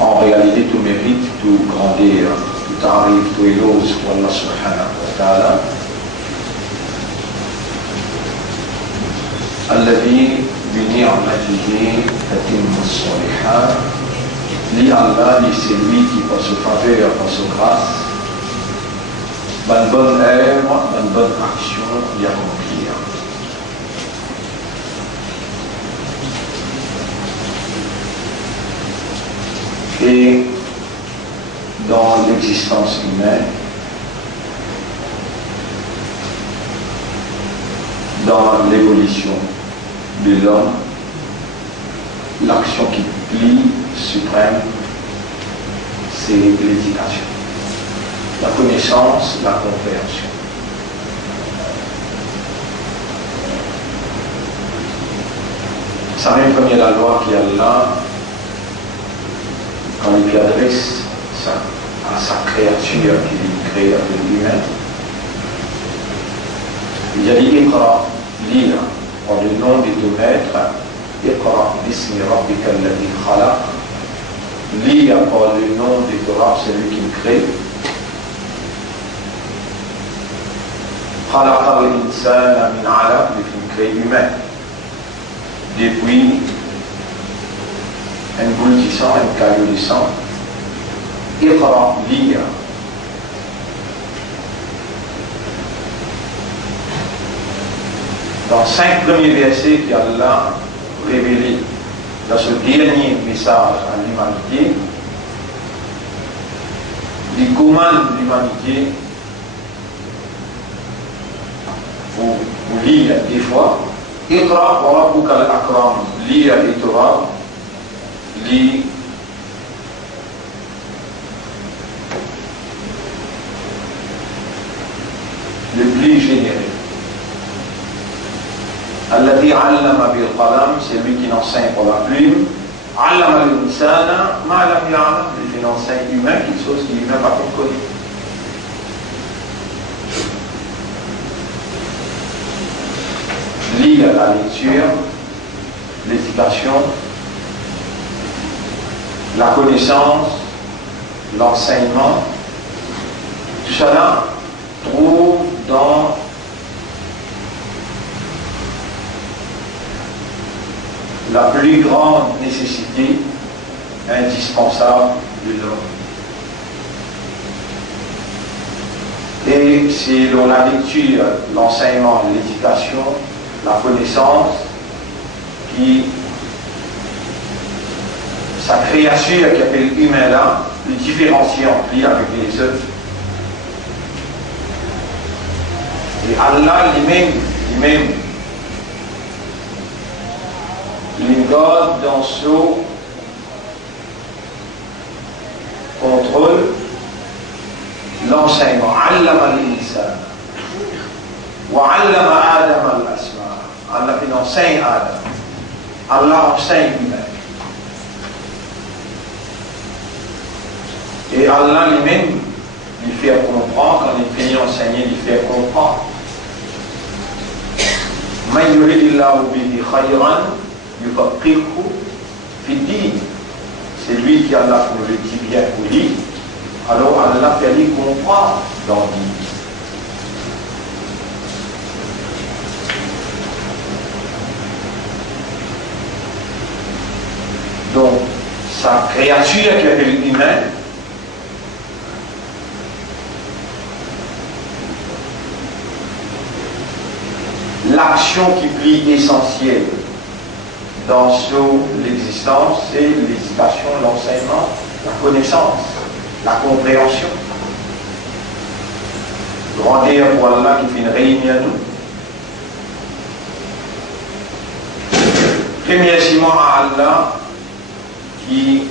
En réalité, tout mérite, tout grandeur, tout arrive, tout éloge pour Allah subhanahu wa ta'ala. الذي بنعمته تتم الصالحات. Li Allah, li c'est lui qui par sa faveur, par sa grâce, bonne œuvre, bonne action y accomplir. Et dans l'existence humaine, dans l'évolution de l'homme, l'action qui plie suprême, c'est l'éducation, la connaissance, la compréhension. Ça même comme il y a la loi qui est là, quand il adresse à sa créature qu'il crée avec lui-même, il a dit Iqra, lire, en le nom de ton maître, Iqra bismi rabbika alladhi khalaq, lire par le nom de Torah, celui qui crée. Khalaqa al-insana min alaq, qui crée l'humain. Depuis un boule de sang, un caillou de sang, Iqra, lire. Dans 5 premiers versets qu'Allah a révélés dans ce dernier message à l'humanité, il commande l'humanité pour lire des fois. Iqra wa rabbuka al-akram, lire les Torah, lire le plus généreux. Alladhi allama bil qalam, c'est lui qui enseigne par la plume. Allama al-insana ma lam ya'lam, il enseigne humain quelque chose qu'il n'a pas connu. Lire la lecture, l'éducation, la connaissance, l'enseignement, tout cela trouve dans la plus grande nécessité indispensable de l'homme. Et c'est dans la lecture, l'enseignement, l'éducation, la connaissance qui, sa créature qui appelle humain là, le différencie entre lui avec les autres. Et Allah lui-même, il garde dans son contrôle l'enseignement. Allama al-insan wa allama Adam al-asma. Allah qui enseigne Adam. Allah enseigne lui-même. Et Allah lui-même lui fait comprendre, quand il finit d'enseigner, il fait comprendre. Man yuridillahu bihi khayran yufaqihu fi din. C'est lui qui Allah pour le dit bien pour lui. Alors Allah fait lui comprendre dans le din. Donc, sa créature qui est l'humain, l'action qui plie essentielle dans l'existence, c'est l'éducation, l'enseignement, la connaissance, la compréhension. Grandeur pour Allah qui fait une réunion à nous. Remerciement à Allah qui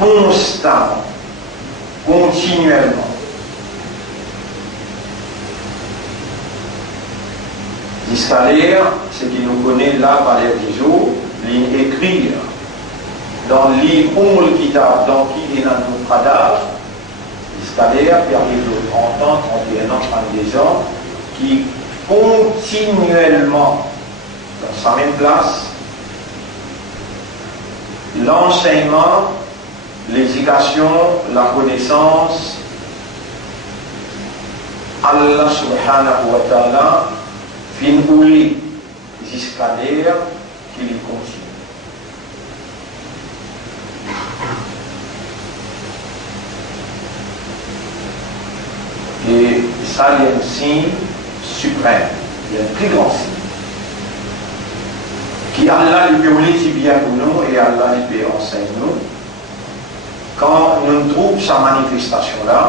constamment, continuellement L'Israël, ce qui nous connaît là par les jours, l'écrire dans l'Imul Kitab, dans qui est dans notre radar, l'Israël permet de 30 ans, 31 ans, 32 ans, qui continuellement, dans sa même place, l'enseignement, l'éducation, la connaissance, Allah subhanahu wa ta'ala fin ouli jusqu'à l'air qu'il y continue. Et ça, il y a un signe suprême, il y a un très grand signe. Qui Allah lui peut si bien pour nous et Allah lui peut enseigner nous. Quand nous trouvons sa manifestation-là,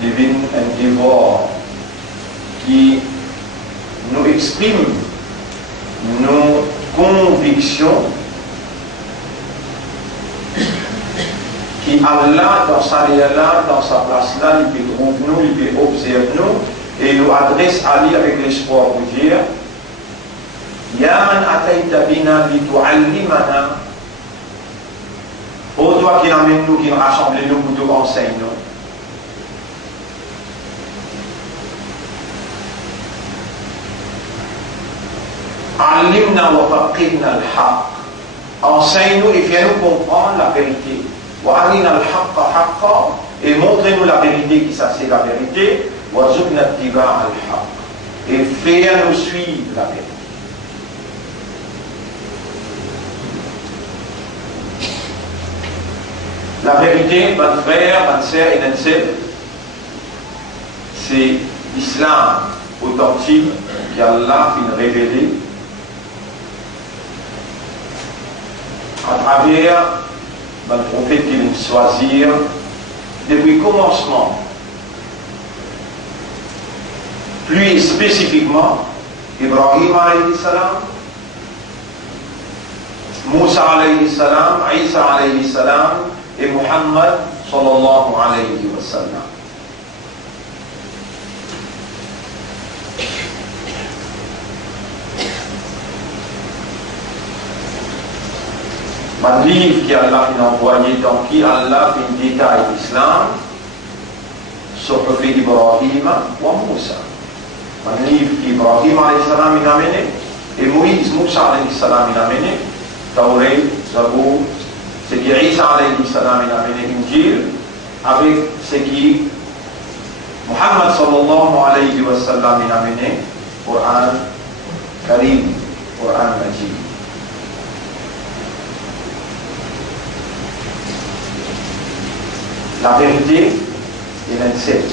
il y a un devoir qui nous exprime nos convictions qui Allah dans sa réalité, dans sa place là, il peut trouver nous, il peut observer nous et nous adresse à lui avec l'espoir pour dire Ya man ataita bina li tu'allimana. Ô toi qui l'amène nous, qui nous rassemble nous pour nous enseigner nous. Allimna wa faqihna al-haq. Enseigne-nous et fais-nous comprendre la vérité. Wa arina al-haqqa haqqa. Et montrez-nous la vérité qui ça c'est la vérité. Wa zubna tiba al-haq. Et fais-nous suivre la vérité. La vérité, mon frère, ma sœur et ma sœur, c'est l'islam authentique qu'Allah a révélé à travers le prophète qu'il choisit depuis le commencement. Plus spécifiquement, Ibrahim alayhi salam, Moussa alayhi salam, Isa alayhi salam, et Muhammad sallallahu alayhi wa sallam. Un livre qui Allah a envoyé, dans qui Allah fait détail l'islam, sur le prophète Ibrahim ou Moussa. Un livre qu'Ibrahim alayhi salam a amené, et Moïse, Moussa alayhi salam a amené, Tawrat, Zabour, ce qui Isa alayhi salam a amené Injil, avec ce qui Muhammad sallallahu alayhi wa sallam a amené Coran Karim, Coran Majid. La vérité est l'enseigne.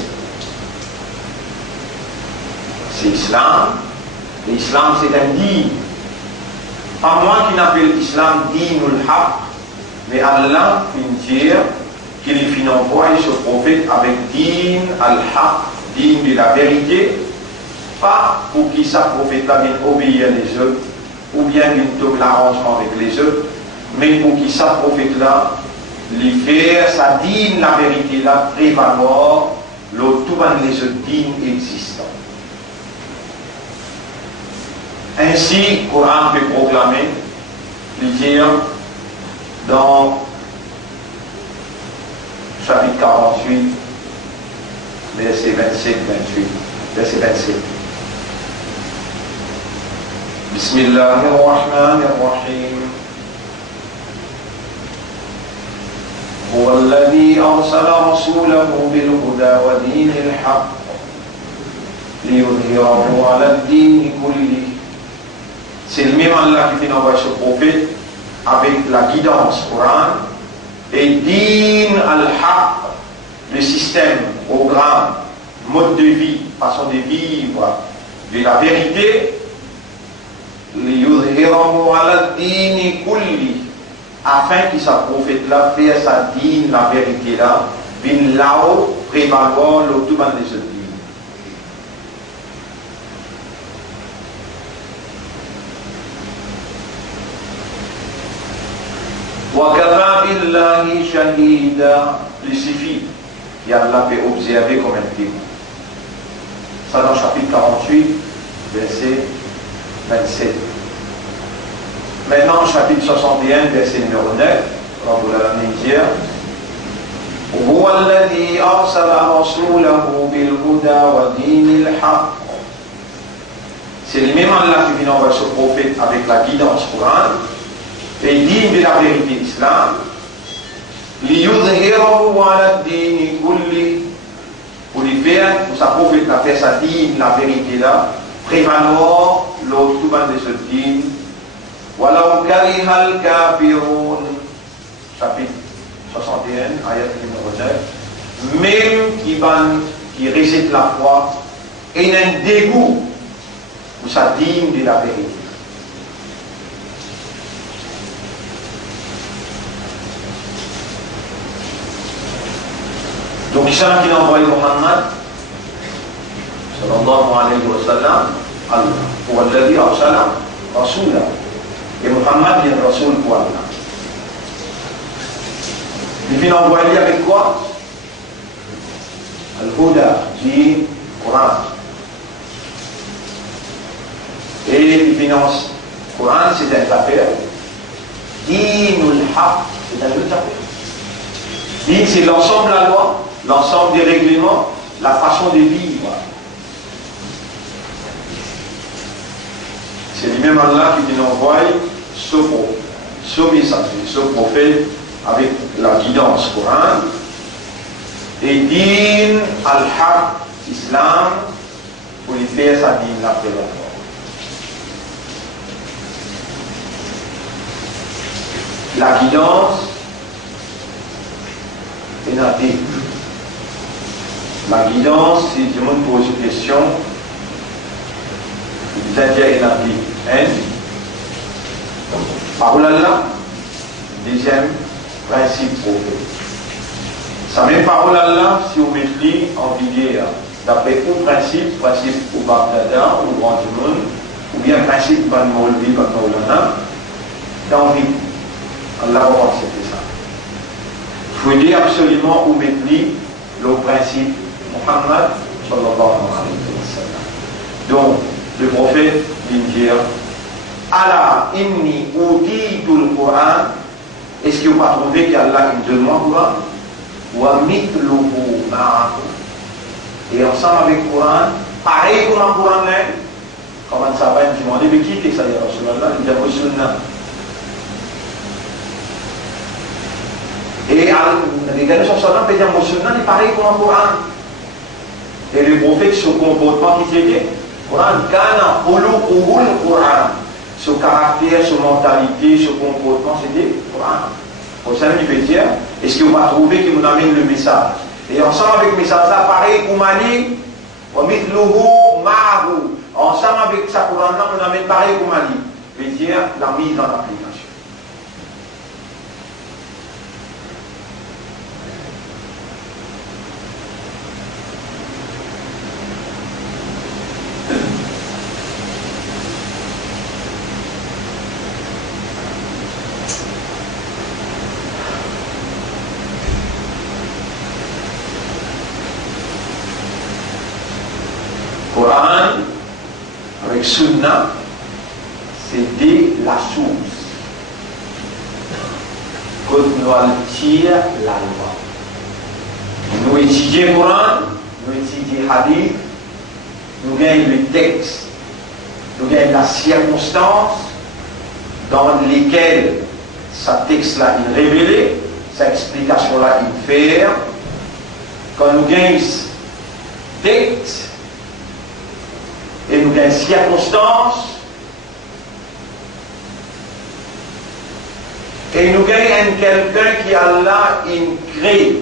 C'est l'islam. L'islam c'est un dîme. Pas moi qui n'appelle l'islam dinul haq, mais Allah dit qu'il envoie ce prophète avec din al-haq, din de la vérité, pas pour qu'il sa prophète-là vienne obéir les autres, ou bien vienne tomber l'arrangement avec les autres, mais pour qu'il sa prophète-là lui faire sa din la vérité-là prévaloir le tout les autres dînes existants. Ainsi, le Coran peut proclamer, il dit dans chapitre 48, verset 27-28, verset 27. Bismillahirrahmanirrahim. هو الذي أرسل رسوله بالهدى ودين الحق ليظهره على الدين كله. C'est le même Allah qui fait envoyer ce prophète avec la guidance Coran et din al-haq, le système, programme, mode de vie, façon de vivre, de la vérité, liyudhhirahu ala ad-din kulli, afin qu'il sa prophète-là fasse sa din, la vérité-là, bin lao prévaloir le tout dans les autres dînes. وَكَفَى بِاللَّهِ شَهِيدًا. Il suffit qu'Allah peut observer comme un témoin. Ça dans le chapitre 48, verset 27. Maintenant, chapitre 61, verset numéro 9, Rabbul Alamin dit هو الذي أرسل رسوله بالهدى ودين الحق. C'est le même Allah qui vient envoyer ce prophète avec la guidance Coran et digne de la vérité d'Islam, liyudhhirahu ala ad-dini kulli, pour lui faire, pour sa prophète la faire sa digne, la vérité là, prévaloir l'autre tout de ce digne, walau karihal kafirun, chapitre 61, ayat numéro 9, même qui rejette la foi, et un dégoût pour sa digne de la vérité. Donc, il s'agit qu'il a envoyé Muhammad, sallallahu alayhi wa sallam, Allah, pour alladhi arsala rasula. Et Muhammad est Rasoul pour Allah. Il vient envoyer avec quoi? Al-Huda, dit Coran. Et il finance Coran, c'est un affaire. Dinul Haq, c'est un autre affaire. Din, c'est l'ensemble de la loi, l'ensemble des règlements, la façon de vivre. C'est lui-même Allah qui nous envoie ce messager, ce prophète avec la guidance Coran et din al-haq, islam, pour lui faire sa dîne après la mort. La guidance est native. La guidance, si je me pose une question, vous êtes est native. Parole Allah, deuxième principe prophète. Sa même parole Allah, si vous mettez en vigueur, d'après un principe au Bagdada, au Grand Monde, ou bien principe par le Maulvi, par le Maulana, dans vie, Allah va accepter ça. Il faut dire absolument où mettre le principe Muhammad, sallallahu alayhi wa sallam. Donc, le prophète vient dire, Allah inni utitul Quran. Est-ce que vous pas trouvé qu'Allah il donne moi Quran? Wa mithluhu ma'ahu. Et ensemble avec le Quran, pareil comme le Quran là. Comment ça va? Il me demande, mais qui est ça? Il dit Rasulullah. Et les gars sont sallam peut dire Rasulullah est pareil comme le Quran. Et le prophète, ce comportement qui c'était, Quran, kana khuluquhul Quran. Ce caractère, ce mentalité, ce comportement, c'était le Quran. Pour ça, il veut dire, est-ce que vous va trouver qu'il nous amène le message? Et ensemble avec le message, là, pareil, Koumali, wa mithluhu ma'ahu. Ensemble avec sa Quran, là, on amène pareil, Koumali. Veut dire la mise en application. Coran avec Sunna, c'était la source. Quand nous allons tirer la loi. Nous étudions le Coran, nous étudions le Hadith, nous gagnons le texte, nous gagnons la circonstance dans lesquelles ce texte-là est révélé, cette explication-là est faite. Quand nous gagnons texte, et nous avons circonstances, et nous avons quelqu'un qui Allah crée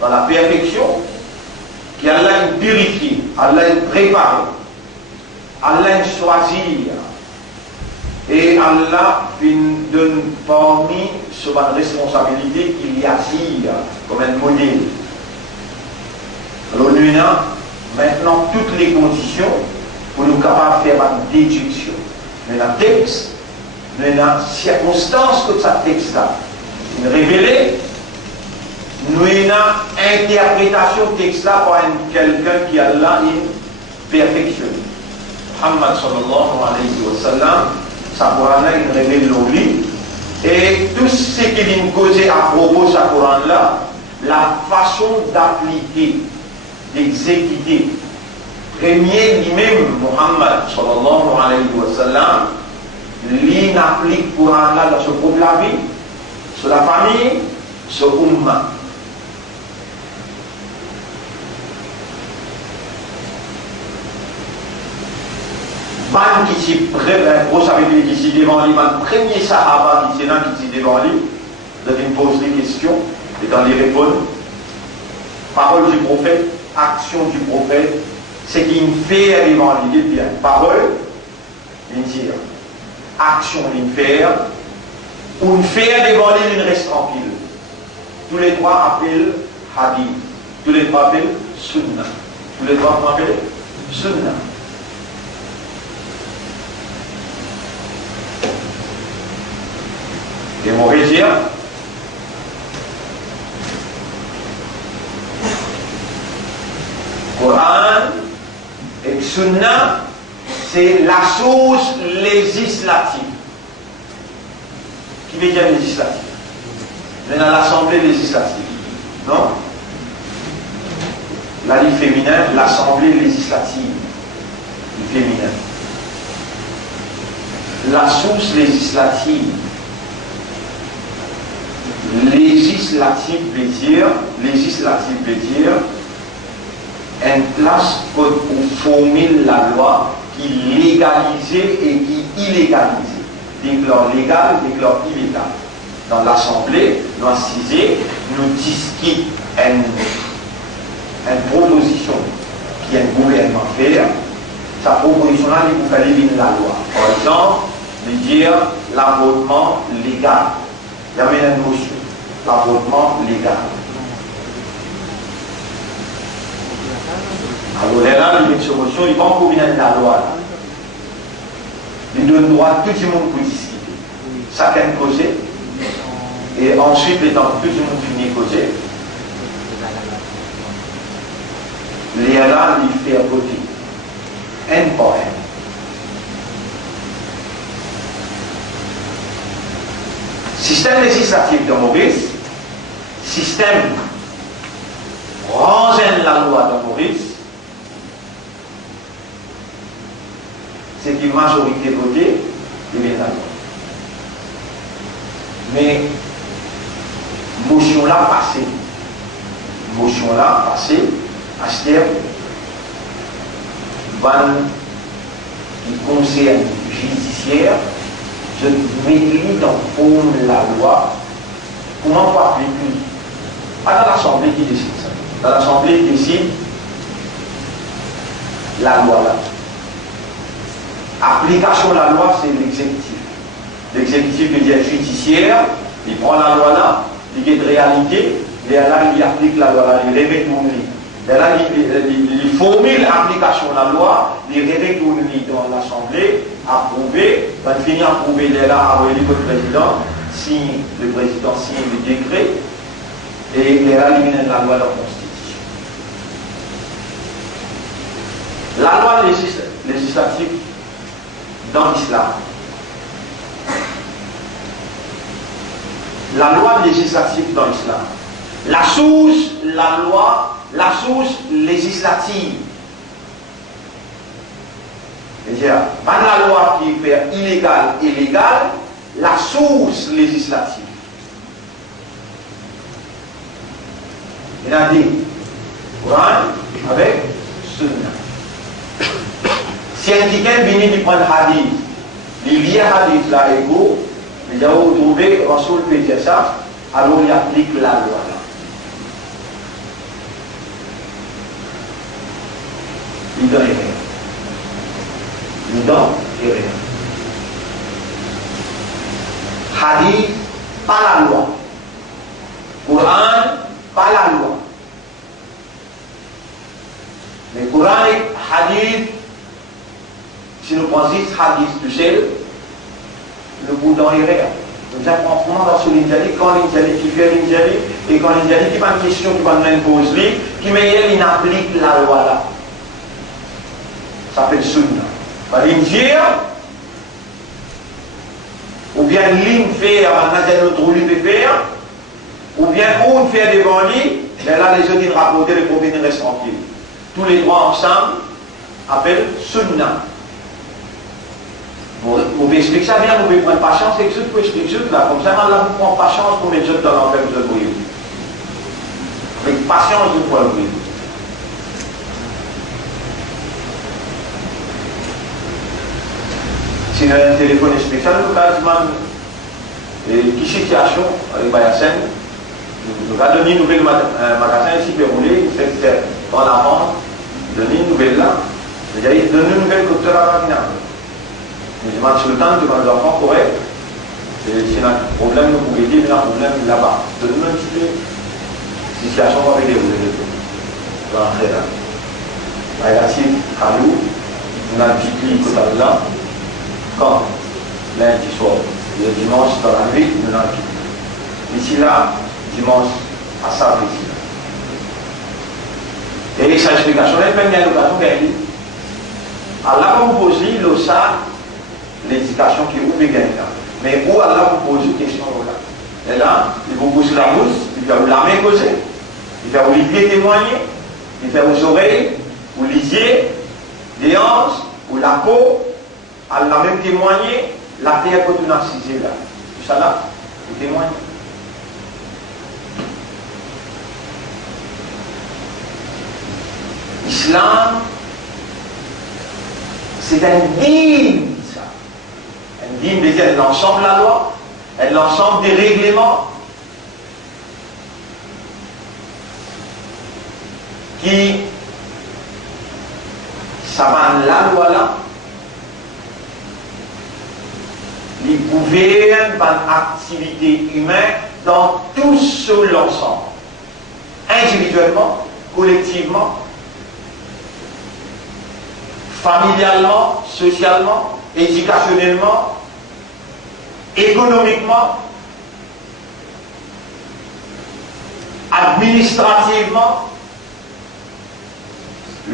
dans la perfection, qui Allah purifie, Allah prépare, Allah choisit, et Allah donne parmi sur la responsabilité qu'il y a comme un modèle. Alors nous avons maintenant toutes les conditions pour nous capables de faire une déduction. Nous avons un texte, nous avons une circonstance que ce texte-là est révélé, nous avons une interprétation de texte-là par quelqu'un qui a là une perfection. Muhammad sallallahu alayhi wa sallam, sa Coran-là, il révèle l'oubli, et tout ce qui vient causer à propos de sa Coran-là, la façon d'appliquer, d'exécuter. Premier lui-même, Muhammad sallallahu alayhi wa sallam, l'in applique pour Allah dans ce groupe de la vie, sur la famille, sur l'umma. Man qui s'y grosse avec lui, qui s'y devant lui, man premier sahaba qui s'y devant lui, il pose des questions, et dans les répondre, parole du prophète, action du prophète, c'est qu'il fait devant lui, il dit bien, parole, il dit, action, il fait, ou il fait devant lui, il reste tranquille. Tous les trois appellent hadith, tous les trois appellent sunnah, tous les trois appellent sunnah. Et on va dire, Coran et Sunna, c'est la source législative. Qui veut dire législative? Mais dans l'Assemblée législative. Non? La ligne féminin, l'Assemblée législative. Le féminin. La source législative. Législative veut dire une place pour formuler la loi qui légalisait et qui illégalisait. Déclare légal, déclare illégal. Dans l'Assemblée, nous assisons, nous discutons une proposition qui est un gouvernement fait. Sa proposition-là, il vous fallait venir la loi. Par exemple, dire l'avortement légal. Il y avait une motion, l'avortement légal. Alors là, il y a une solution, il va encore venir de la loi. Il donne droit à tout le monde pour discuter. Chacun causer. Et ensuite, tout le monde finit causer. Les là, il fait voter. Un par un. Système législatif de Maurice, système rangène la loi de Maurice, c'est une majorité votée, et bien la loi. Mais, motion là passée, à ce terme, il concerne judiciaire, je m'écris dans forme la loi. Comment on appliquer? Pas dans l'Assemblée qui décide ça. Dans l'Assemblée qui décide la loi là. Application de la loi, c'est l'exécutif. L'exécutif veut dire judiciaire, il prend la loi là, il y a de réalité, et là il applique la loi là, il révèle tout le monde. Et là il formule l'application de la loi, il révèle tout le monde dans l'Assemblée, approuvé, va finir approuvé, il est là, envoyé le président, le président signe le décret, et il est là, il la loi de la Constitution. La loi législative dans l'islam. La loi législative dans l'islam. La source législative. C'est-à-dire, pas la loi qui fait illégal et légal, la source législative. Il a dit, Coran avec Sunna. Si un quelqu'un vient de prendre hadith, il lit hadith là et go, il a trouvé Rasoul peut dire ça, alors il applique la loi là. Il donne rien. Il donne rien. Hadith, pas la loi. Coran, pas la loi. Mais Coran et hadith, si nous prenons hadith tout seul, le bout dans les rêves. Nous apprenons dans ce l'injali, quand l'injali qui fait l'injali, et quand l'injali qui pas une question qui va nous poser, qui met il applique la loi là. Ça s'appelle sunna. L'injir, ou bien l'in fait, un autre lui peut faire, ou bien on fait devant lui, mais là les autres rapportent, les prophètes restent tranquilles. Tous les trois ensemble appellent sunna. Vous pouvez expliquer ça bien, vous pouvez prendre patience avec ceux qui expliquer ça là. Comme ça, là, vous prenez patience pour mettre dans l'enfer de ce bruit. Avec patience, vous pouvez le bruit. Si vous avez un téléphone spécial, vous avez qui situation avec Bayasen, nous avons donné une nouvelle magasin ici, déroulé, il fait dans la vente, donner une nouvelle là. Il a donné une nouvelle côté à la finale. Je demande sur le temps, je demande aux enfants corrects. C'est un problème de pauvreté, mais un problème là-bas. Donne-nous un petit peu de situation avec les roulés. On va rentrer là. Bayasen, Khalou, on a un petit clic côté là. Quand lundi soir, le dimanche dans la nuit, nous l'avons quitté. Ici là, dimanche à ça, ici là. Et sa explication, elle peut bien l'occasion qu'elle dit. Allah vous pose le ça, l'éducation qui est ouverte là. Mais où Allah vous pose une question là. Et là, il vous pose la bouche, il fait vous la main causer, il fait vous les pieds témoigner, il fait vos oreilles, vous lisiez, les hanches, ou la peau. Allah même témoigné la terre que tu as cisée là. Tout ça là, il témoigne. L'islam, c'est un dîme, ça. Un dîme, c'est l'ensemble de la loi, l'ensemble des règlements qui savent la loi là. Il gouverne par l'activité humaine dans tout seul l'ensemble, individuellement, collectivement, familialement, socialement, éducationnellement, économiquement, administrativement,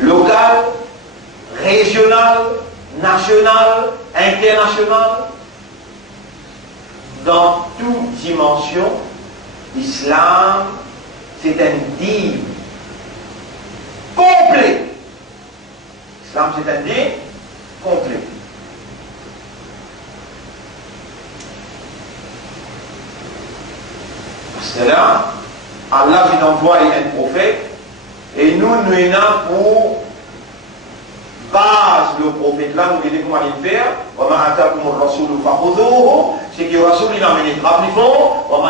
local, régional, national, international. Dans toute dimension, l'islam, c'est un dîme complet. L'islam, c'est un dîme complet. Parce que là, Allah vient d'envoyer un prophète, et nous sommes pour base le prophète là, nous disons comment il fait. C'est que Rasoul il emmène les draps plus fort.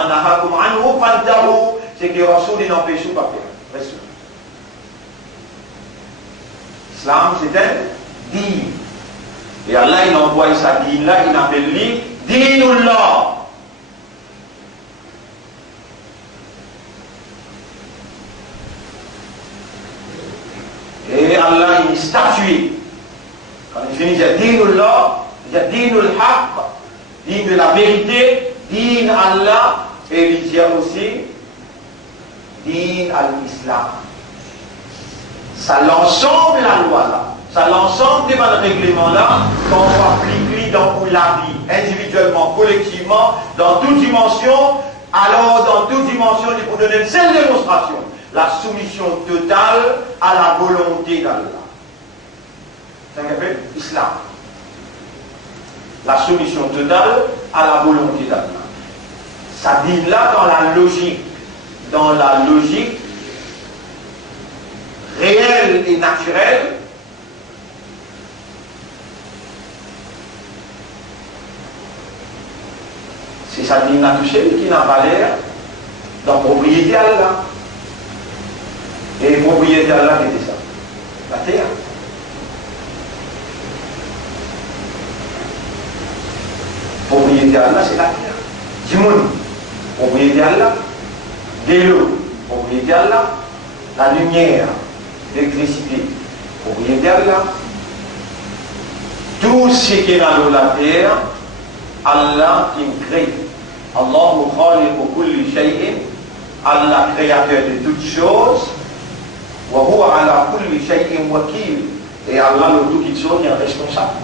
C'est que Rasoul il n'empêche pas faire. L'islam c'est un dîme. Et Allah il envoie sa dîme là, il appelle lui Dinullah. Et Allah il statue. Quand il finit, il y a Dinullah, il y a Dinul Haqq, Din de la vérité, Din Allah, et il y a aussi Din al-Islam. Ça l'ensemble la loi là, ça l'ensemble des règlements là, qu'on va appliquer dans la vie, individuellement, collectivement, dans toute dimension. Alors, dans toute dimension, il faut donner une seule démonstration. La soumission totale à la volonté d'Allah. C'est ce qu'on appelle l'islam. La soumission totale à la volonté d'Allah. Ça dit là dans la logique réelle et naturelle, c'est ça dit naturel qui n'a pas l'air dans la propriété d'Allah. Et propriété d'Allah, qui était ça? La terre. Propriété d'Allah, c'est la terre. Du monde, propriété d'Allah. De l'eau, propriété d'Allah. La lumière, l'électricité, propriété d'Allah. Tout ce qui est dans la terre, Allah qui crée. Allahu khaliqu kulli shay'in. Allah, créateur de toutes choses. وهو على كل شيء وكيل. Et Allah, le tout qui est responsable.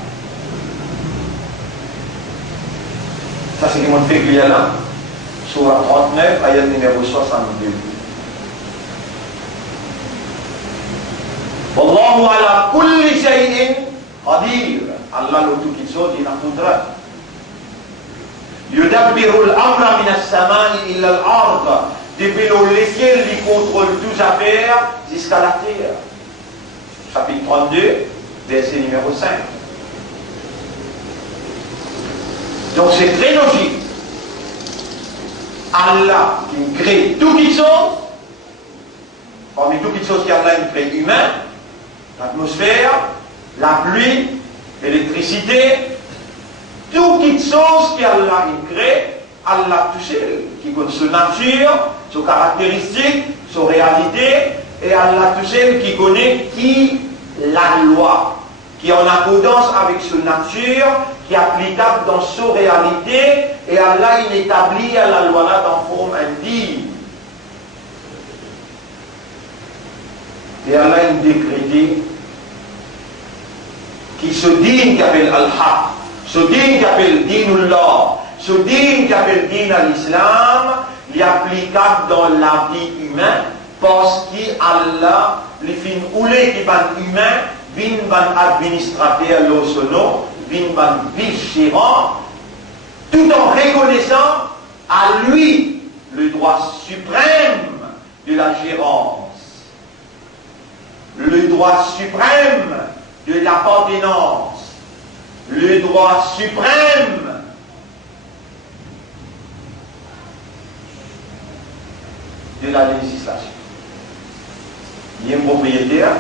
Ça, c'est ce qui m'a fait qu'il y a là, Surah 39, ayat numéro 62. Wallahu ala kulli shay'in qadir. Allah le tout qui soit dit n'a pas Yudabbiru al-amra min as-samai illa al-ard. Depuis le ciel, il contrôle toutes affaires jusqu'à la terre. Chapitre 32, verset numéro 5. Donc c'est très logique. Allah qui crée tout qui chose, parmi toutes les choses qu'Allah crée humain, l'atmosphère, la pluie, l'électricité, toutes les choses qu'Allah crée, Allah tout seul, qui connaît sa nature, ses caractéristiques, sa réalité, et Allah tout seul qui connaît qui la loi, qui est en accordance avec sa nature, qui est applicable dans sa réalité, et Allah il établit la loi là dans forme indigne. Et Allah il décrété qui se digne qu'appelle Al-Haq, se digne qu'appelle Dinullah, ce digne qu'appelle din à l'islam, il est applicable dans la vie humaine parce qu'Allah, les fins oulés qui sont humains, viennent administrateur l'osono, viennent vigérant, tout en reconnaissant à lui le droit suprême de la gérance, le droit suprême de l'appartenance, le droit suprême de la législation. Il y a un propriétaire,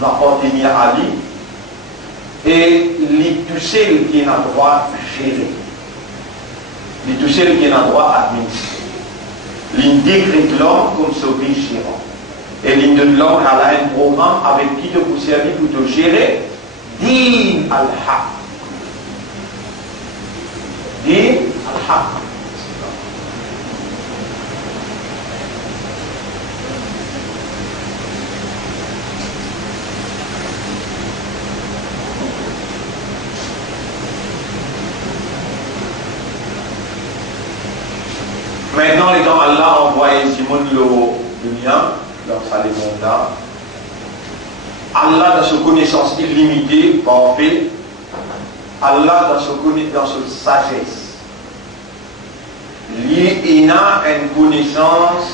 n'appartient à lui, et il tout seul qui a le droit de gérer. Il tout seul qui a le droit d'administrer. Il décrète l'homme comme ce vigérant. Et il donne l'homme à un programme avec qui te vous servir pour te gérer. Din al-Haq. Din al-Haq. Maintenant, les gens, Allah a envoyé Simon le mien, dans sa là. Allah, dans sa connaissance illimitée, parfait. Allah, dans sa sagesse. Il a une connaissance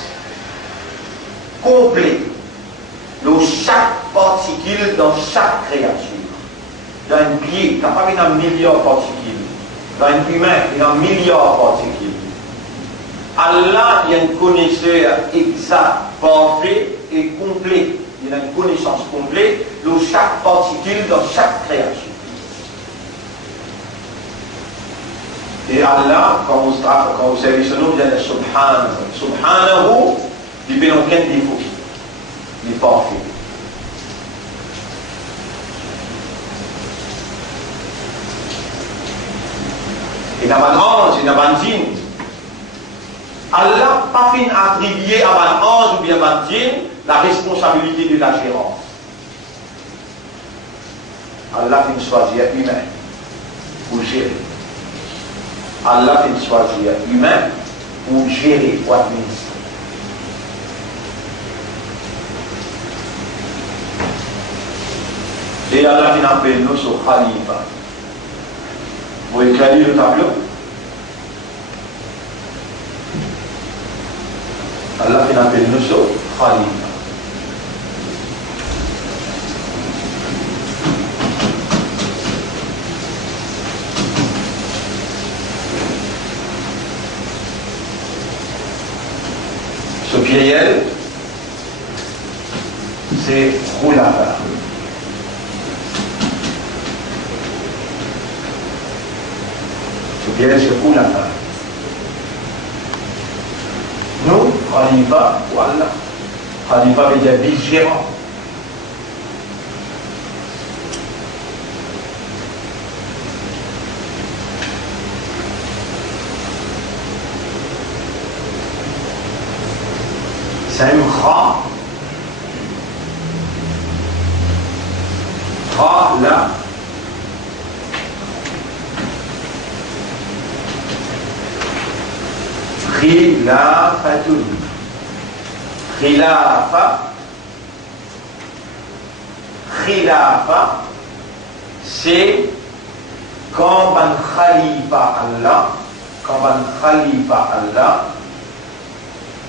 complète de chaque particule dans chaque créature. Dans un pied, il n'y a pas un milliard de particules. Dans un humain, il y a un milliard de particules. Allah, il y a une connaissance exacte, parfaite et complète. Il y a une connaissance complète de chaque particule dans chaque créature. Et Allah, quand vous savez ce nom, il y a le Subhanahu. Subhanahu, il n'y a aucun défaut. Il est parfait. Il n'y a pas d'ange, il n'y a pas de djinn. Allah n'a pas fait attribuer à un ange ou bien à un djinn la responsabilité de la gérance. Allah fait choisir humain pour gérer. Allah fait choisir humain pour gérer, pour administrer. Et Allah fait appelle nous sur Khalifa. Vous éclairez le tableau? Allah fait appel nous sur Khalifa. Ce vieillel, c'est Khulafa. Ce vieillel, c'est Khulafa. Nous, Khalifa, voilà. Khalifa veut dire vigérant. C'est un Kha. Kha, là. Khilafatun. Khilafa. Khilafa, c'est quand ban khalifa Allah,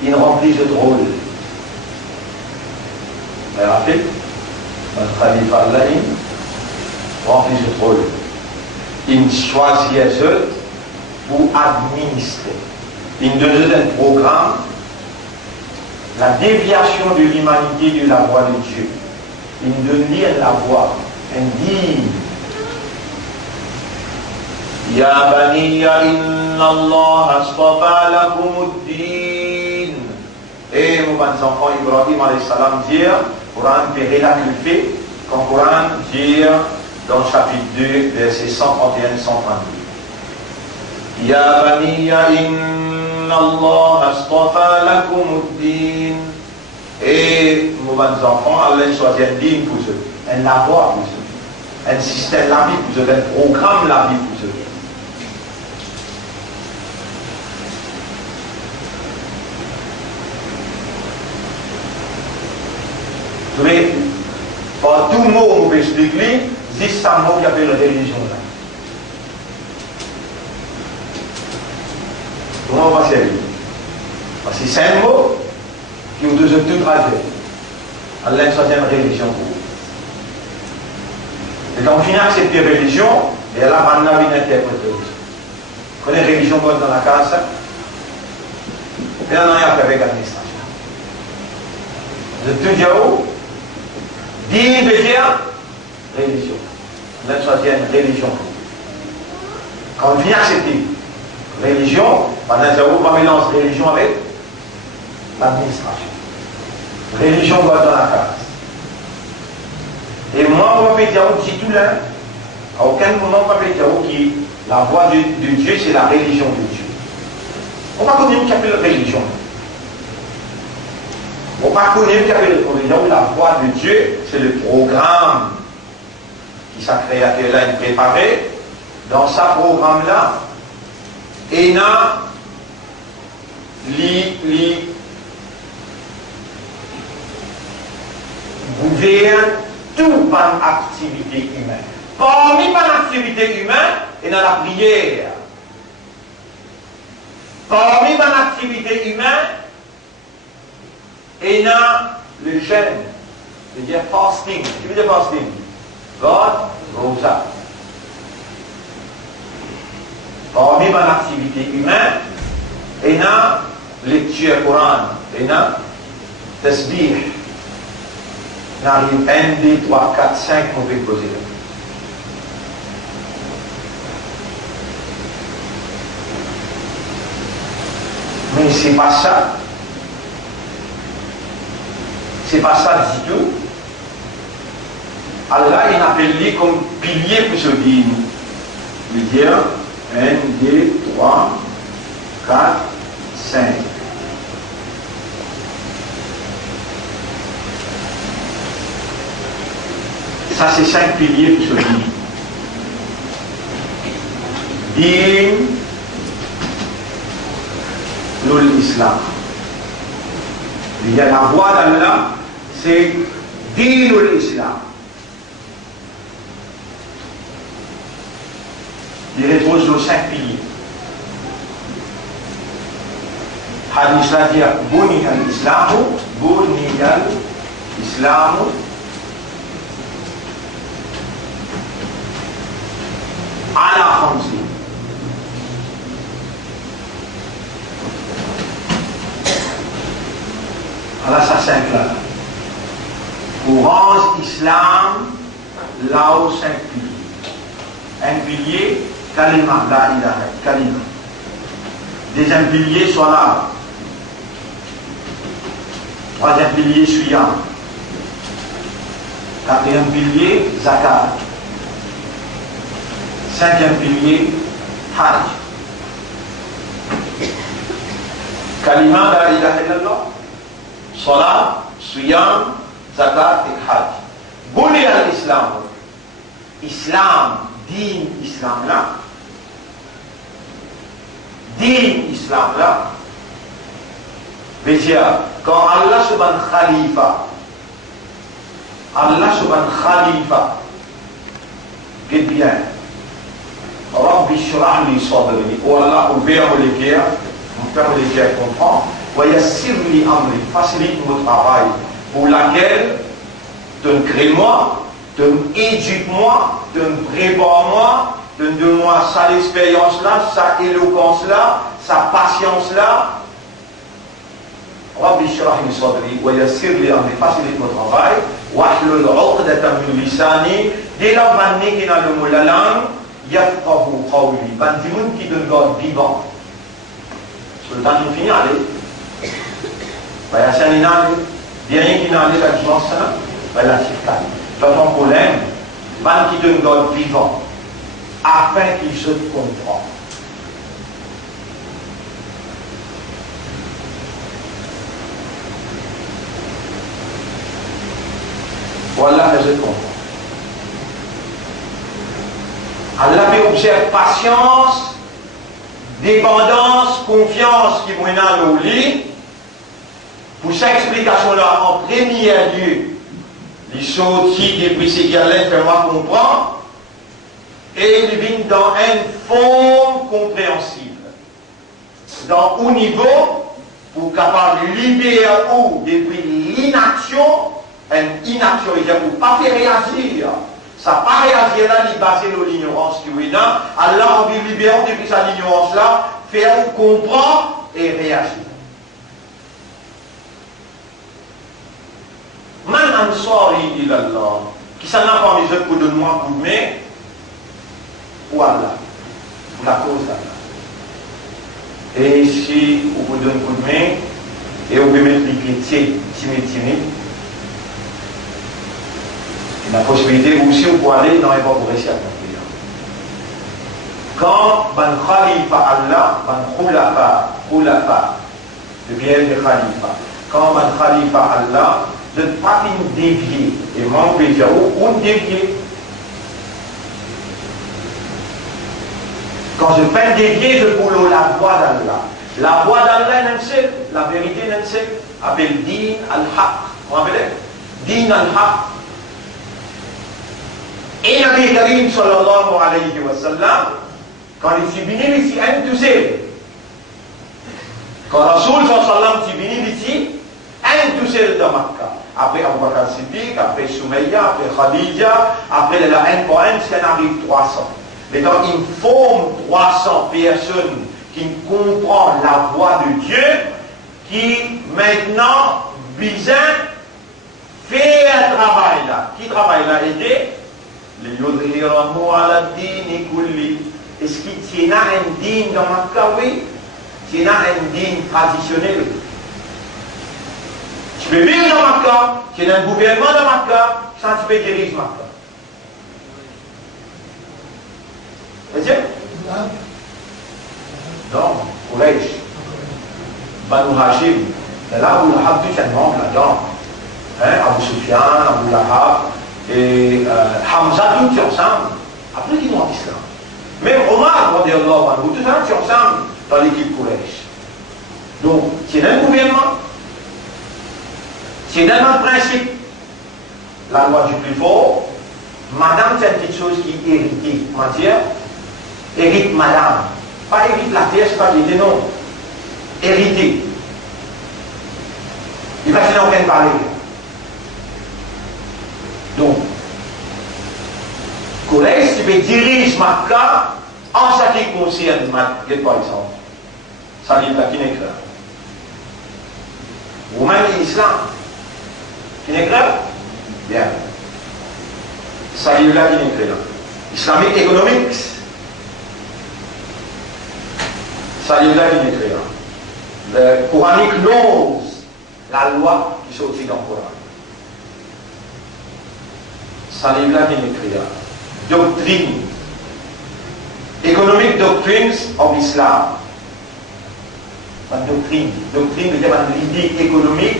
il remplit ce rôle. Vous avez rappelé? Ban khalifa Allah, il remplit ce rôle. Il choisit ceux pour administrer. Il donne un programme, la déviation de l'humanité de la voie de Dieu. Il donne la voie, il dit Ya baniya inna Allah astafa lakumuddin. Et mon bons enfants, Ibrahim alayhi salam dit, Coran verrait là qu'il fait, quand Coran dit dans le chapitre 2, verset 131-132. Ya baniya inna Allah astafa lakumuddin. Et mon bons enfants, Allah choisit un digne pour eux, un lavoir pour eux, un système la vie pour eux, un programme la vie pour eux. Mais par tout mot on peut expliquer, c'est ça mot qui appelle religion là. Comment on va faire? Parce que c'est un mot qui ont deux tout traduit. Allah choisit une religion pour vous. Et quand on finit à accepter la religion, et là maintenant on interprète la religion. Quand les religions vont dans la case, et là on a avec l'administration. De tout diao, dit religion. On a choisi une religion. Quand on vient accepter religion, on va mélanger religion avec l'administration. Religion va dans la case. Et moi, on va dire que tout là, à aucun moment, on va dire que la voie de Dieu, c'est la religion de Dieu. On va connaître ce qu'on appelle religion. On va connaître ce qu'on appelle religion, la voie de Dieu, c'est le programme qui s'est créé à quel âge préparé. Dans ce programme-là, il y a gouverne toute bonne activité humaine. Parmi bonne activité humaine, il y a la prière. Parmi bonne activité humaine, il y a le jeûne. C'est-à-dire fasting. Qu'est-ce que veut dire fasting? God, rosa. Parmi bonne activité humaine, il y a lecture Coran. Il y a tasbih. Il arrive 1, 2, 3, 4, 5, on peut poser. Mais c'est pas ça. C'est pas ça du tout. Allah, il appelle comme pilier pour ce dîme. Il dit 1, 2, 3, 4, 5. Ça, c'est 5 piliers pour ce dîme. Dîme, l'islam. Il y a la voie d'Allah, c'est dîme l'islam. Il repose sur 5 piliers. Hadith là dit Buni al-Islamu, Buni al-Islamu. على 50. Alors ça 5 là. Pour rendre l'islam, là où 5 piliers. Un pilier, kalima, la ilaha, kalima. Deuxième pilier, salat. Troisième pilier, siyam. Quatrième pilier, zakat. Cinquième pilier, hajj. Kalima, la ilaha illallah. Salat, siyam, zakat et hajj. Buni al-Islam. Islam, din Islam là. Din Islam là. veut dire, quand Allah subhanahu khalifa, qu'est bien. Rabbi shrah li sadri. Oh Allah, ouvre les cœurs, ferme les cœurs, comprends. Wa yassir li amri, facilite mon travail, pour laquelle donne-moi, éduque-moi, prépare-moi, donne-moi sa expérience-là, sa éloquence-là, sa patience-là. Rabbi shrah li sadri, wa yassir li amri, facilite mon travail, wahlul 'uqdatan min lisani, dès la manière qui dans le mot la langue, yafqahu qawli, ban di moun qui donne God vivant. Sur le temps qui finit, allez. Bah, il y a ça, il y a rien qui n'a allé la dimanche, bah, la tifkali. Dans ton problème, ban qui donne God vivant, afin qu'il se comprend. Voilà, je comprends. Allah observe patience, dépendance, confiance qui vont dans le lit. Pour cette explication-là, en premier lieu, les choses qui, depuis ces galères, font-moi comprendre, et ils viennent dans une forme compréhensible. Dans un niveau, pour capable de libérer ou depuis l'inaction, une inaction, il pour ne pas faire réagir. Ça pas réagir là, il basé sur l'ignorance qui est là. Allah, on veut libérer depuis cette ignorance-là, faire comprendre et réagir. Man ansari ilallah, qui s'en a parmi eux pour donner moi un coup de main, ou Allah, pour la cause d'Allah. Et si vous vous donnez un coup de main, et vous pouvez mettre les pieds timide, la possibilité aussi vous pouvez aller dans les pas pour réussir à accomplir. Quand ban khalifa Allah, ban khulafa, le bien de khalifa, quand ban khalifa Allah, de ne pas dévier, et mon pédia ou dévier. Quand je fais dévier, je coule la voie d'Allah. La voie d'Allah n'est seule, la vérité n'est seule, appelle din al-haq. Vous vous rappelez? Din al-haq. Et Nabi Karim sallallahu alayhi wa sallam, quand il s'est venu ici, un tout seul. Quand Rasoul sallallahu alayhi wa sallam s'est venu ici, un tout seul de Makkah. Après Abu Bakr Siddiq, après Soumaïa, après Khadija, après la un pour un, ça arrive 300. Mais quand il forme 300 personnes qui comprennent la voix de Dieu, qui maintenant, besoin fait un travail là. Qui travaille là? Aider les yudhirahu ala dini kulli. Est-ce qu'il y a un dîne dans Makkah? Oui. Il y a un dîne traditionnel. Tu peux vivre dans Makkah, tu es un gouvernement dans Makkah, sans tu peux diriger Makkah. C'est-à-dire? Non, Quraysh, Banu Hashim, et là, Abu Lahab, tout un membre là-dedans. Abu Sufyan, Abu Lahab, et Hamza, tout ensemble. Après, ils ont l'islam. Même Omar, tout ça, c'est ensemble dans l'équipe Quraysh. Donc, c'est un gouvernement. C'est dans le principe, la loi du plus fort, madame, c'est une petite chose qui est héritée. Comment dire? Hérite madame. Pas hérite la terre, c'est pas l'idée, non. Hérité. Il va finir en train de parler. Donc, Quraysh, tu peux diriger Makkah en ce qui concerne Makkah, par exemple. Ça dit là qui n'est clair. Ou même l'islam. Qui n'est clair? Bien. Ça dit là qui n'est clair. Islamique économique. Ça dit là qui n'est clair. Le coranique laws, la loi qui sortit dans le Coran. Ça dit là qui n'est clair. Doctrine. Economic doctrines of Islam. La doctrine. Doctrine veut dire l'idée économique.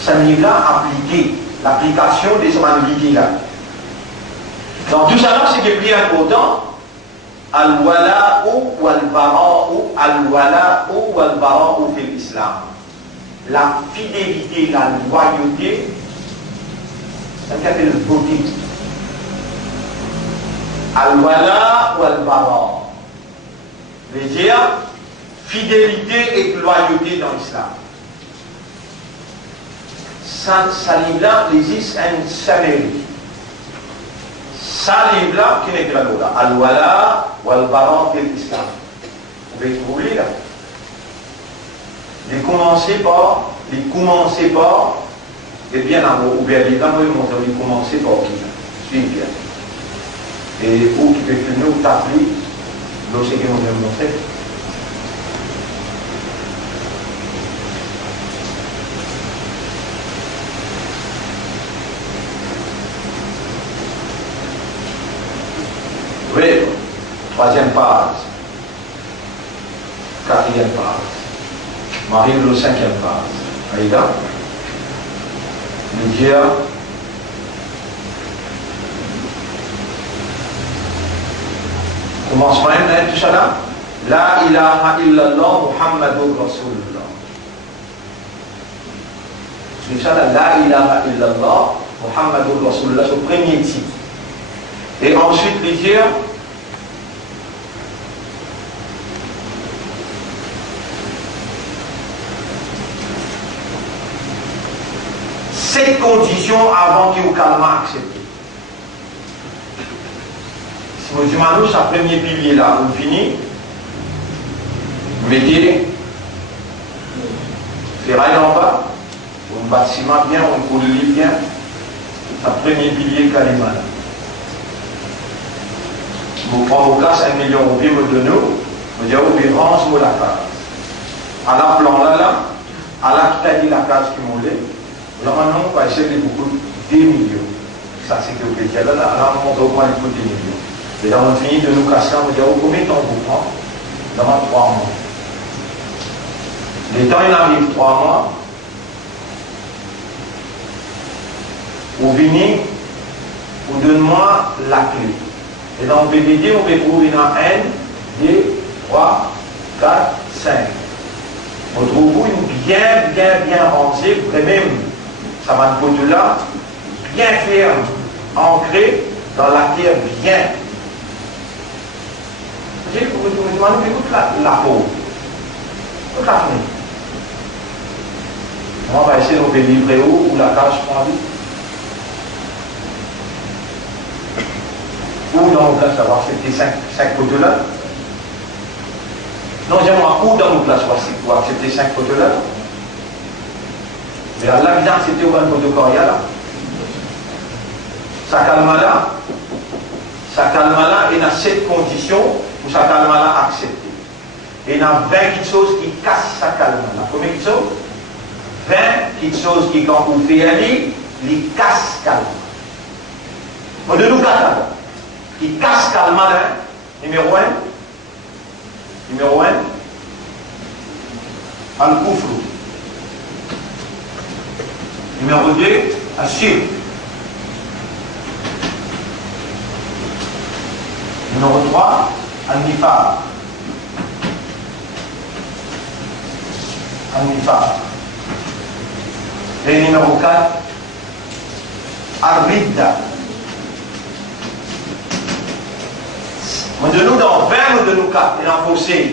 Ça n'est là appliqué. L'application de ce idée là. Donc tout ça, c'est qui est plus important. Al-wala'u wal-bara'u, al-wala'u wal-bara'u fil Islam. La fidélité, la loyauté, ça s'appelle le beauté. Al-wala ou al-bara. C'est-à-dire fidélité et loyauté dans l'islam. Ce livre-là existe un samedi. Ce livre-là qui n'est pas là. Al-wala ou al-bara de l'islam. Vous pouvez trouver là. Les commencez par, et bien amour, ou bien les dames, ils commencez par qui? Suivez bien. Et où qui peut finir, ou t'appeler, l'océan qui nous a montré. Oui, troisième page, quatrième page, Marie le cinquième page. Aïda, Lydia, commencement, tout ça là. La ilaha illallah Muhammadur Rasulullah. C'est ça là, la ilaha illallah Muhammadur Rasulullah, c'est le premier titre. Et ensuite, Lydia, cette condition avant qu'il vous calme accepter. Si vous dites, c'est un premier pilier là, vous finissez, vous mettez ferraille en bas, un bâtiment bien, un coulis bien, un premier pilier calima là. Vous prenez vos classes 1 million, vous de nous, vous dites, vous range la case. À la plan là, à la qui t'a dit la case qui m'a dit, normalement, on va essayer de beaucoup 10 millions. Ça, c'est que vous pouvez dire là, on va au moins les 10 millions. Et là, on finit de nous casser, on va dire, combien de temps vous prend? Dans 3 mois. Le temps, il arrive 3 mois. Vous venez, vous donnez-moi la clé. Et dans le PDD, on peut trouver dans 1, 2, 3, 4, 5. On trouve une bien rangée, même, ça va être là, bien ferme, ancrée dans la terre, bien. Vous demandez toute la peau, toute la famille. On va essayer de livrer où la cage prend vie. Où dans nos classes, avoir accepté 5 poteaux-là? Non, j'aimerais où dans nos classes pour accepter 5 poteaux-là? Mais Allah vient accepter au 20 poteaux là. Ça calme là, et dans cette condition, où ça calme là accepté. Et il y a 20 petites choses qui cassent ça calme là. Combien de choses? 20 petites choses qui, quand vous faites aller, les cassent calme. On de nous quatre qui casse calme, numéro 1, al-kufru. Numéro 2, al-shirk. Numéro 3, al-nifaq. Et numéro 4, al-ridda. De nous dans 20 ou de nous 4, il en faut 6.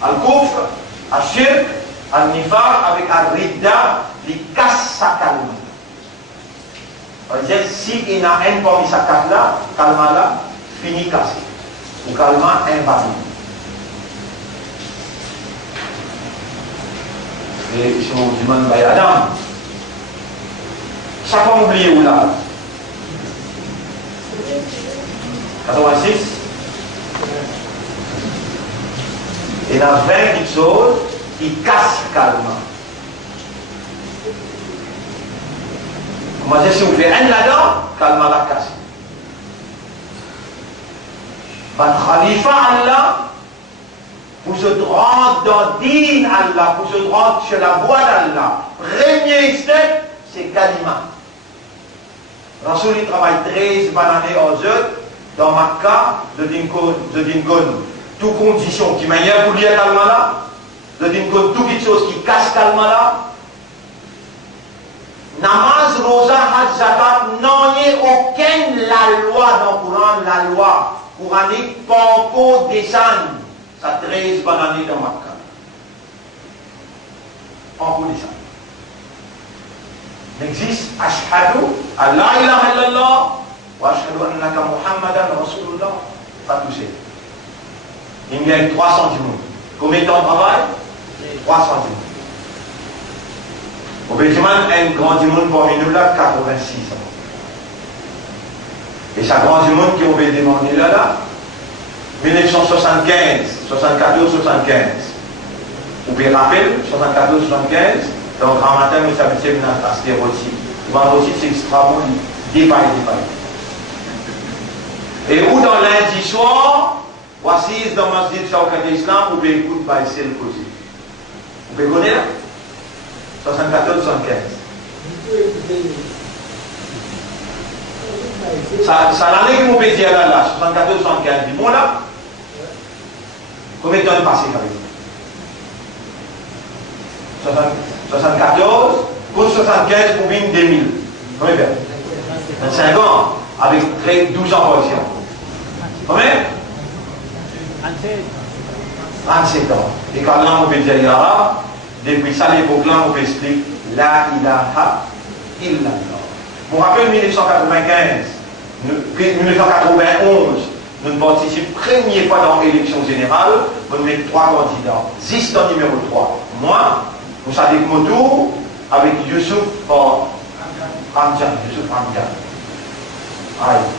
Al-Kufr, Al-Shirk, Al-Nifar avec Al-Ridda, les casse sa calme. C'est-à-dire, si il y a un parmi sa là, calme là, fini cassé. Ou calme invalide. Et si on vous demande, Adam, ça va oublier où là? 86. Et dans 20 petites choses qui cassent calmement. Comment dire, si vous faites un là-dedans, calmement la casse. Votre khalifa Allah, vous êtes rentré dans din Allah, vous êtes rentré chez la voie d'Allah. Premier step, c'est kalima. Rasoul il travaille 13 années aux autres, dans Makkah, de Dingon. Toute condition qui manière pour lire calme là, de Dingon, toute chose qui casse calme là, namaz, rosa, hajj, zakat, non y a aucune la loi dans le Coran, la loi coranique, pas encore descendre. Ça 13 bonnes années dans Makkah. Pas encore descendre. N'existe, ashhadu, Allah ilaha illallah, wa ashhadu annaka Muhammadan Rasulullah. Pas touché. Il y a 300 du monde. Combien de temps de travail? 300 du monde. Au Béthiman, un grand du monde parmi nous là, 86 ans. Et ça grand du monde qui on veut demander là, 1975, 74, 75. Vous pouvez rappeler, 74, 75, donc grand matin, nous savons que c'est une astéroïde. Vendredi, c'est extrêmement dépaillé. Et où dans lundi soir, voici dans le masjid Shawkat Islam, vous pouvez écouter Baïsel le Kosi. Vous pouvez connaître là? 74, 75. Ça l'année que vous pouvez dire là, 74, 75. Dis moi là. Combien de temps est passé avec vous? 74, pour 75, pour 2000. Combien de temps? 25 ans, avec 12 ans position. Combien? 37 ans. Et quand là, on peut dire arabe, depuis ça, l'époque-là, on peut expliquer La ilaha illallah. Je me rappelle 1995, 1991, nous participons première fois dans l'élection générale, nous mettons 3 candidats. 10 dans le numéro 3. Moi, vous savez que mon tour, avec Youssouf Ramjan.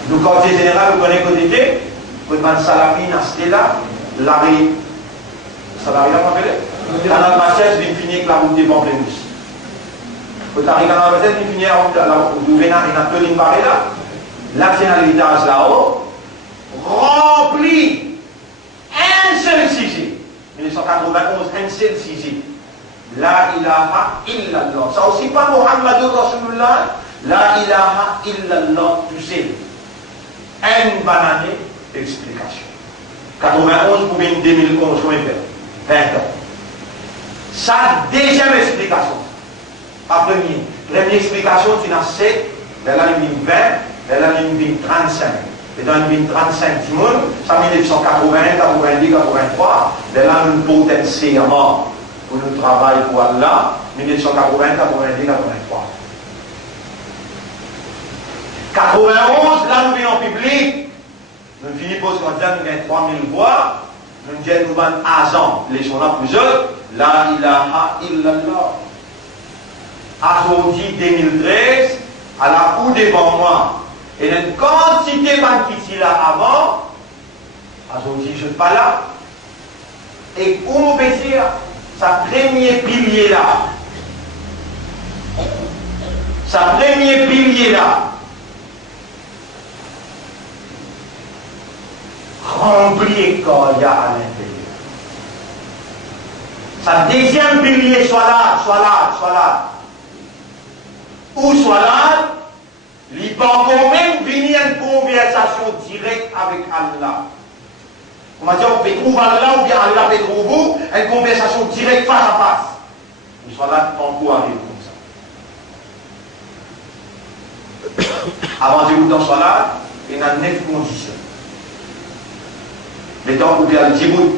Le quartier général, vous connaissez côté était, vous connaissez Salafine, Astela, Larry, Salafine, vous m'appelez? Canal Machès vient finir avec la route des Pamplemousses. Quand Canal Machès vient finir avec la route du Vénard et Nathalie Barrela, l'actionnaire l'étage là-haut, rempli un seul sujet. 1991, un seul sujet. La ilaha illallah. Ça aussi pas Muhammadur Rasulullah. La ilaha illallah, tu sais. Une banane explication. 91 pour 2011, combien de temps? 20 ans. Sa deuxième explication. Pas première. Première explication, tu n'as 7, elle a une 20, elle a une 35. Et dans une 35 du monde, ça 1980, 90, 83, elle a une potentiellement pour le travail pour Allah, 1980, 90, 83. 91, là nous venons en public, nous finissons par ce matin, nous avons 3000 voix, nous disons nous avons agents, les gens là pour eux, la ilaha illallah. Aujourd'hui 2013, à la cour devant moi, et une quantité de là avant, aujourd'hui je ne suis pas là, et où on peut dire, sa premier pilier là, rempli quand il y a à l'intérieur. Sa deuxième pilier, soit là. Ou soit là, il peut encore même venir une conversation directe avec Allah. On va dire, on peut trouver Allah ou bien Allah peut trouver vous, une conversation directe face à face. Ou soit là, encore arrive comme ça. Avant de vous dans soit là, il y a 9 conditions. Mettons, ou bien le Djibout,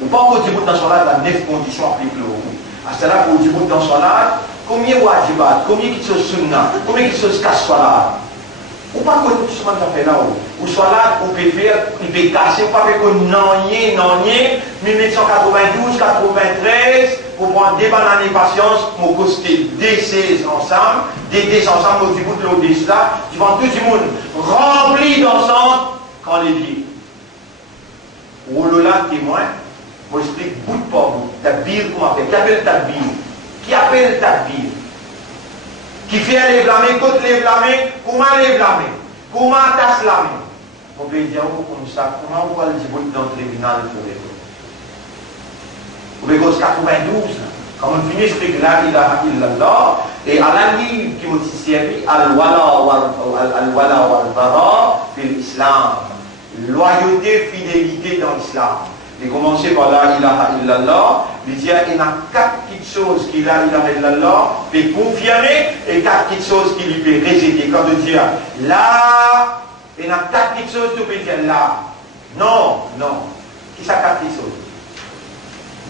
ou pas encore Djibout dans soit là, il y a 9 conditions appliquées au vous. À cela, pour Djibout dans soit là, combien de wajibat, combien de sunna, combien de choses casse soit là. Ou pas que tout ce qu'on fait là, ou soit là, ou peut faire, il peut casser, ou pas que non, 1992, 93, pour prendre des bananes de patience, pour coster des 16 ensemble, des 10 ensemble, au Djibout de l'Odesse là, devant tout le monde, rempli d'ensemble, quand les vies. Ou le là, témoin, je explique bout par bout, tabir, comment faire, qui appelle tabir? Qui appelle tabir? Qui fait les blâmer, côté les blâmer, comment les blâmer? Comment tasse la main? On peut dire comme ça, comment on va le dire dans le tribunal pour les autres? Vous pouvez dire 92, quand on finit, je explique la ilaha illallah, et à la ligne qui m'a servi, al-wala wal-bara fil islam. Loyauté, fidélité dans l'islam. Et commencer par la ilaha illallah, il dit il y a 4 petites choses qu'il a, il a là, peut confirmer, et 4 petites choses qu'il peut résider. Quand tu dis là, il y a 4 petites choses, tu peux dire là. Non, non. Qui ça 4 petites choses?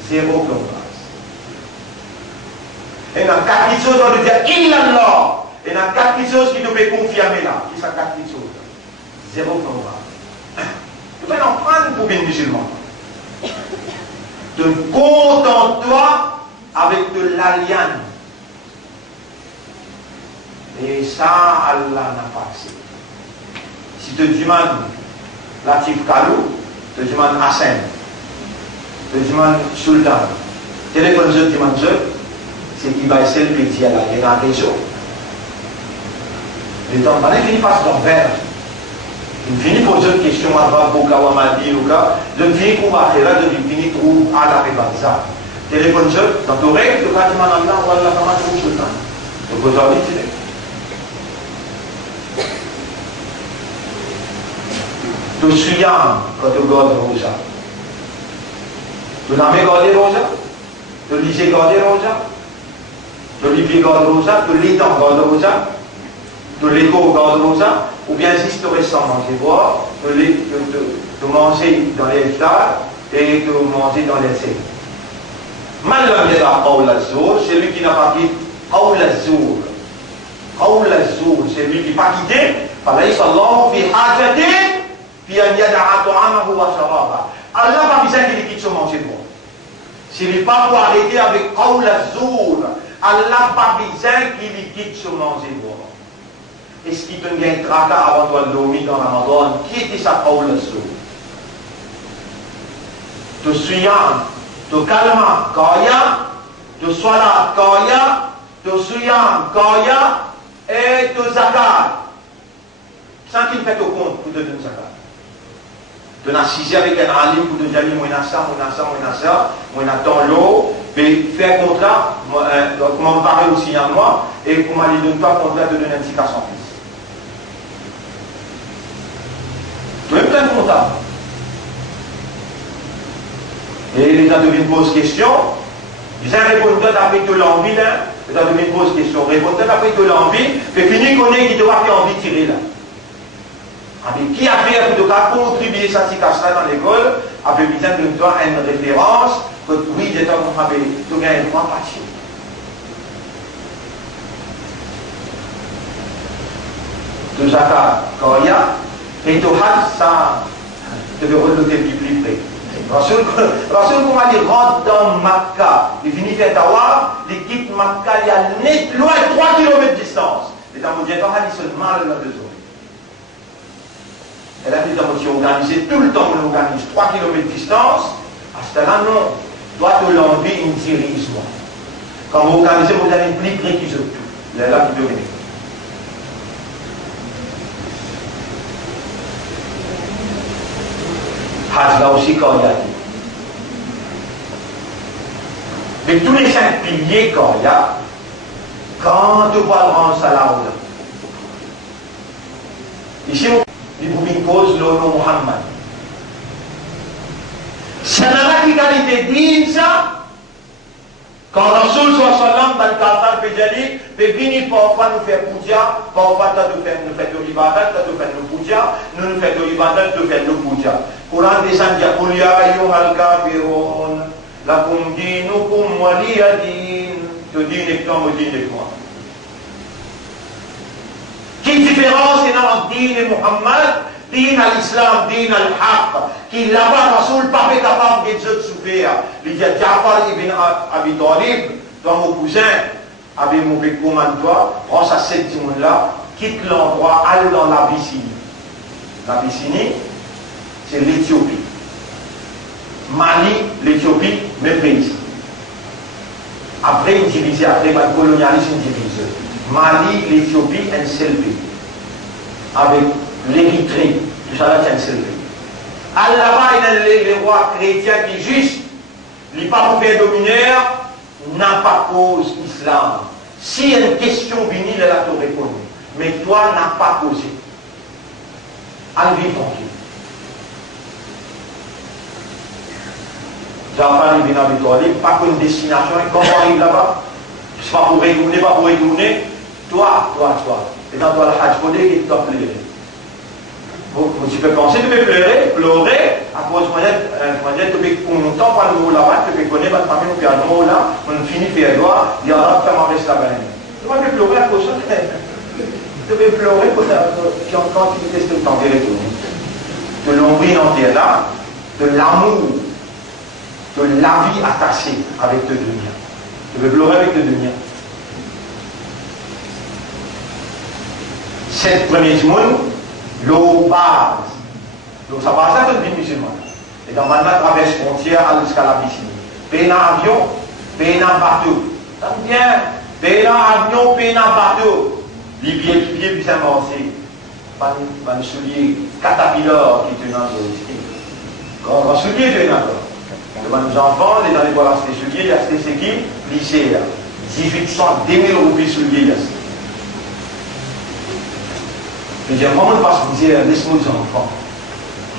Zéro comme base. Il y a 4 petites choses, on peut dire il a là. Il y a 4 petites choses qui tu peux confirmer là. Qui ça 4 petites choses? Zéro comme base. Tu peux en prendre pour une musulman. Te contente-toi avec de l'alliance. Et ça, Allah n'a pas accepté. Si tu demandes Latif Kalou, tu demandes Hassan, tu demandes Sultan, téléphone je demande je, c'est qui va essayer de dire là, il y a un réseau. Les temps, pendant qu'il passe dans le verre, il finit pour poser une question avant Boka Wamadi ou quoi, je finis pour Akhira, je finis pour Allah et ça. Téléphone je, dans ton règle, tu vas demander Allah, voilà comment tu veux Sultan. Tu peux t'en dire. Tu suis quand tu gardes Rosa. Tu n'as pas gardé Rosa. Tu lisais garder Rosa. Tu lis garde Rosa. Tu lis dans garde Rosa. Tu l'écho garde Rosa. Ou bien si tu restes sans manger boire, tu manges dans les stades et tu manges dans les selles. Malgré c'est lui qui n'a pas dit c'est lui qui n'a pas quitté. Allah n'a pas besoin qu'il quitte son manger boire. S'il n'est pas pour arrêter avec Qawl al-Zour, Allah n'a pas besoin qu'il quitte son manger boire. Est-ce qu'il te gagne tracas avant toi de dormir dans Ramadan? Qui était sa Qawl al-Zour? Te suyant, te calmant, kaya, te salat, kaya, te suyant, kaya, et te zakat. Sans qu'il fait au compte pour te donner zakat. Tu n'as assisé avec un alim pour te dire moi il a ça, moi il attend l'eau, mais faire contrat, comment me parler aussi à moi, et comment ne donne pas contrat de donner un petit cas sans fils. Tu es plein de contrat. Et les gens deviennent poser question, ils répondent avec de l'envie, les gens deviennent poser question, répondent avec de l'envie, puis fini connaît qui doit avoir envie de tirer là. Avec qui a fait pour contribuer à cette casse dans l'école, avec besoin de toi une référence, que oui, j'ai tu gagnes 3 parties. Tu zakat, quand il y a, et tu as ça, tu devrais redoter plus près. Rasul comment il rentre dans Makkah, il finit faire tawaf, il quitte Makkah, il y a net loin 3 km de distance. Et dans mon diatoire, il se mal là dedans. Et là, nous avons organisé tout le temps, on organise 3 km de distance. À ce temps-là, non. Toi, tu l'envie, une dirige moi. Quand vous organisez, vous avez plus près qu'ils ont tout. Là, tu peux venir. Hajj, là aussi, quand il y a dit. Mais tous les 5 piliers, quand il y a, quand tu vois le rang salam, ici, il vous impose le nom Muhammad. C'est la qualité dit ça. Quand Rasul sallam dans le Qatar Péjali, peut venir parfois nous faire puja, parfois nous faire de l'ibadat, nous faire de puja, nous faire de l'ibadat, nous faire de puja. Quran descend ya qul ya ayyuhal kafirun lakum dinukum waliya din. Tu dis et toi, me dis et toi. Quelle différence il y a entre Din et Muhammad, Din à l'Islam, Din à l'Haq, qui là-bas, Rasoul pas fait capable de se souffrir. Il dit à Ja'far ibn Abi Talib, toi mon cousin, avec mon commande-toi, prends ça 7 là, quitte l'endroit, allez dans l'Abyssinie. L'Abyssinie, c'est l'Éthiopie. Mali, l'Éthiopie, même pays. Après, ils divisent, après, le colonialisme divise. Mali, l'Éthiopie, un seul pays. Avec l'Érythrée, tout ça là, c'est un seul pays. Là-bas, il y a les rois chrétiens qui juste, les pas pour faire dominer, n'a pas cause islam. Si y a une question venue, elle a tout répondu. Mais toi, n'a pas causé. Allez, tranquille. Jafar ibn Abi Talib, pas qu'une destination, et quand on arrive là-bas, c'est pas pour retourner, pas pour retourner, toi. Et dans toi, le Hajj, il faut dire qu'il t'a pleuré. Tu peux penser, tu peux pleurer, à cause de tu peux content par le mot là-bas, tu peux connaître votre famille, puis à le mot là, on finit faire droit, il y aura pas ma reste là-bas. Tu vas pleurer à cause de ça. Tu peux pleurer quand tu testes le temps de retourner. De l'envie entière là, de l'amour, de la vie attachée avec le dunya. Tu veux pleurer avec le dunya. Cette première monde, l'eau base. Donc ça passe à toute vie musulmane. Et dans ma traverse frontière jusqu'à la piscine. Paye un avion, paye un bateau. Ça me vient. Paye un avion, paye un bateau. Les pieds, puis ça m'avancer. Pas de soulier caterpillar qui est dans le grand soulier, je n'ai pas. Devant nos enfants, les dans les bois acheter souliers, il y a acheté ce qui lycée. 1800, 2000 roupies souliers. Je dis, comment on passe misère, laisse-moi les enfants.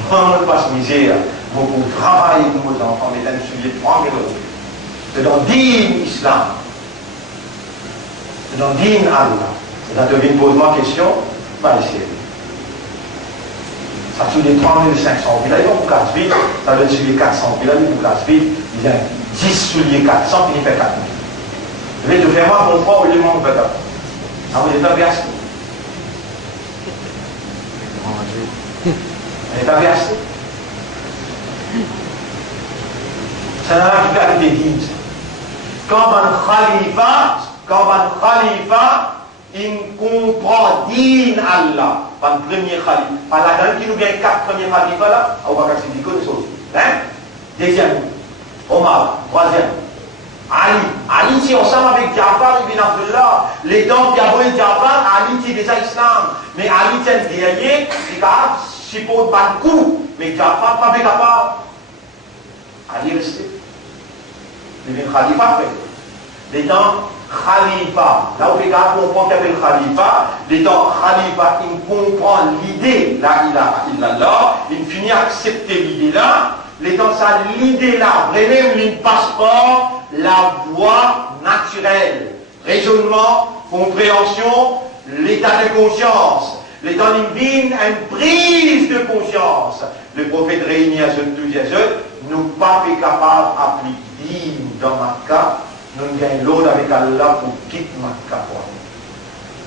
Comment on passe misère, pour travailler pour nos enfants, mais là, nous souliers 3000 euros. C'est dans digne islam. C'est dans digne Allah. Et là, tu viens poser ma question, pas essayer. Ça tue les 3500 000, ils vont pour 4 vies, ça veut dire les 400 000, ils vont pour 4 vies, il y a 10 souliers 400, puis il fait 4 000. Je vais te faire moi mon frère, au lieu de mon frère. Ah, vous êtes aviassé. Vous êtes aviassé. C'est un acte qui est digne. Quand un khalifa, il comprend din Allah. Par le premier khalife. Par la grande qui nous vient 4 premiers khalifas là, on va casser des choses. Hein? Deuxième, Omar. Troisième, Ali. Ali, c'est ensemble avec Jafar ibn Abdullah. Les dents qui avaient Jafar, Ali, c'est déjà islam. Mais Ali, c'est un guerrier, c'est capable, c'est pour battre le coup. Mais Jafar, pas capable. Ali est resté. Il devient khalifa fait. Les dents, Khalifa, là où les gars comprennent qu'il y a le Khalifa, l'étant Khalifa, il comprend l'idée, la ilaha illallah, il finit à accepter l'idée-là, l'étant ça, l'idée-là, vraiment, il passe par la voie naturelle, raisonnement, compréhension, l'état de conscience, l'étant il vient à une prise de conscience. Le prophète réunit à ce nous pas capable d'appliquer dans ma cas. Nous gagnons l'autre avec Allah pour quitter ma capote.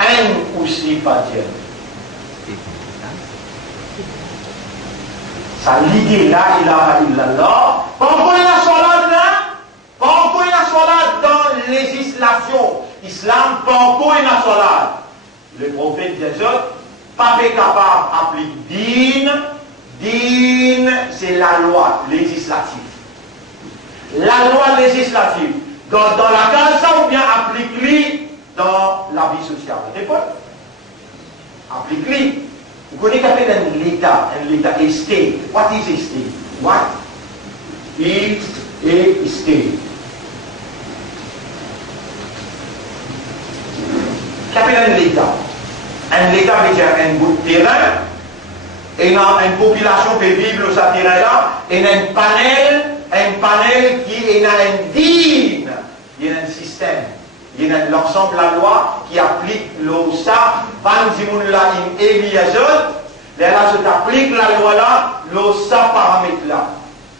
Un aussi pas Dieu. Ça l'idée là, ilaha illallah. Pourquoi il y a salat là? Pourquoi il y a salat dans législation islam? Pourquoi il y a salat? Le prophète Jésus, pas capable d'appliquer din, c'est la loi législative. La loi législative. Dans la case, ça ou bien applique-lui dans la vie sociale. Répondez. Applique-lui. Vous connaissez qu'appelle un l'État, estate. What is estate? What is a state? Qu'appelle un l'État? Un l'État veut dire un bout de terrain, et une population peut vivre sur ce terrain-là, et un panel qui est un digne. Il y a un système, il y a l'ensemble de la loi qui applique l'OSA, Banzimoula in Eliazot, là je t'applique la loi là, l'OSA paramètre là.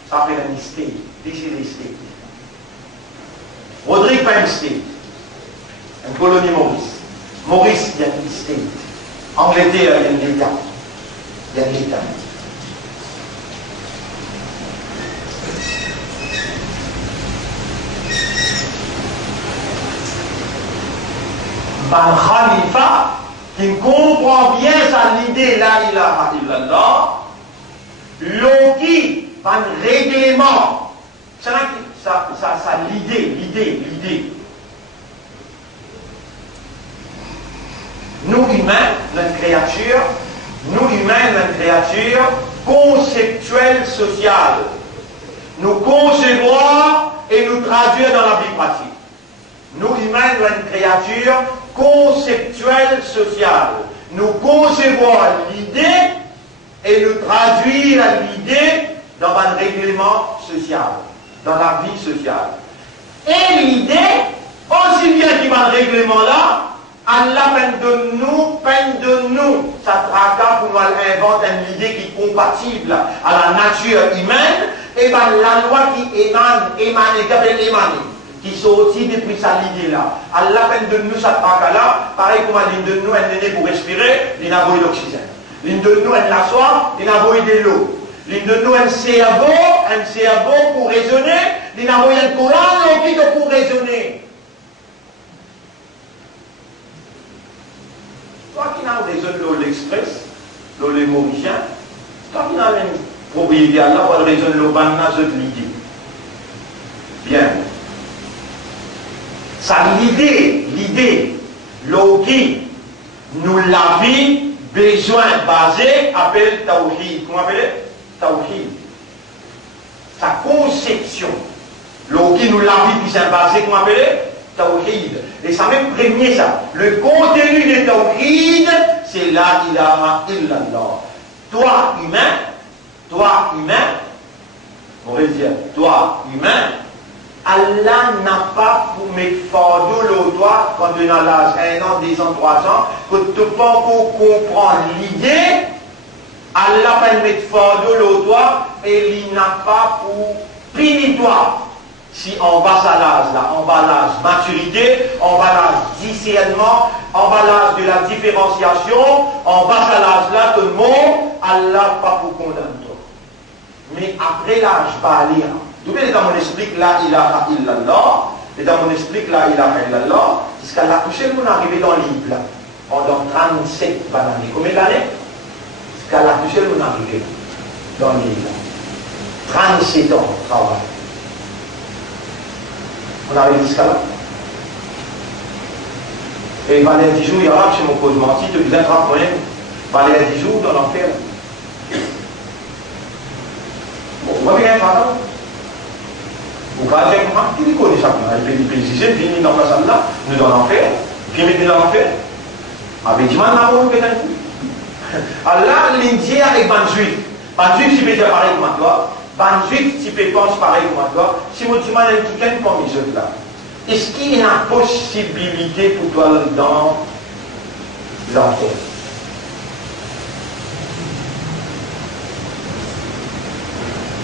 Ça s'appelle un state, this is a state. Rodrigue pas un state, une colonie Maurice. Maurice, il y a une state. Angleterre, il y a un État. Il y a un État. Ban Khalifa, qui comprend bien sa l'idée, la ilaha illallah, l'outil, ban règlement, ça l'idée. Nous humains, notre créature conceptuelle sociale. Nous concevoir et nous traduire dans la vie pratique. Nous humains, une créature conceptuelle sociale. Nous concevoir l'idée et nous traduire l'idée dans un règlement social, dans la vie sociale. Et l'idée, aussi bien qu'il y a un règlement là, Allah peine de nous, ça tracas pour nous inventer une idée qui est compatible à la nature humaine, et bien la loi qui qui sortit depuis sa idée là. Allah peine de nous, ça tracas là, pareil comme l'une de nous, elle est née pour respirer, il a besoin d'oxygène. L'une de nous, elle la soif, il a besoin de l'eau. L'une de nous, un cerveau pour raisonner, il a besoin de courant, pour raisonner. Toi qui n'as raison de l'express, le mauricien, toi qui n'as une propriété à là, pour raison de l'urbain, de l'idée. Bien. Ça, l'idée, l'oki, nous la vie, besoin basé, appelle tawhid. Comment appelle tawhid? Sa conception. L'oki, nous la vie, qui s'est basé, comment appelle tawhid. Et ça même premier ça. Le contenu de tawhid, c'est la ilaha illallah. Toi humain, on va dire, toi humain, Allah n'a pas pour mettre fardeau le doigt quand tu as l'âge 1 an, 2 ans, 3 ans, que tu peux pas comprendre l'idée, Allah va mettre fardeau le doigt et il n'a pas pour punir toi. Si on va à l'âge là, on va à l'âge maturité, on va à l'âge discernement, on va à l'âge de la différenciation, on va à l'âge là, tout le monde, Allah pas pour condamner toi. Mais après l'âge, pas lire. Tout le temps, on explique la ilaha illallah, et dans mon explique la ilaha illallah, jusqu'à la toucher, on est arrivé dans l'île là, pendant 37 années. Combien d'années? Jusqu'à la toucher, on est arrivé dans l'île là. 37 ans de travail. On arrive jusqu'à là. Et il va aller 10 jours, il y aura chez mon cause menti, tu viens de rappeler, il va aller 10 jours dans l'enfer. Bon, on va bien faire. Vous voyez, il connaît ça. Il peut exiger, il vient dans la salle là, nous dans l'enfer, puis il met dans l'enfer. Avec Diman, on va vous péter un coup. Allah, l'Indien avec ban juif. Ban juif, tu peux dire pareil comme toi. Ban juif, tu peux penser pareil comme toi. Si vous dites, quelqu'un comme les autres là, est-ce qu'il y a une possibilité pour toi dans l'enfer?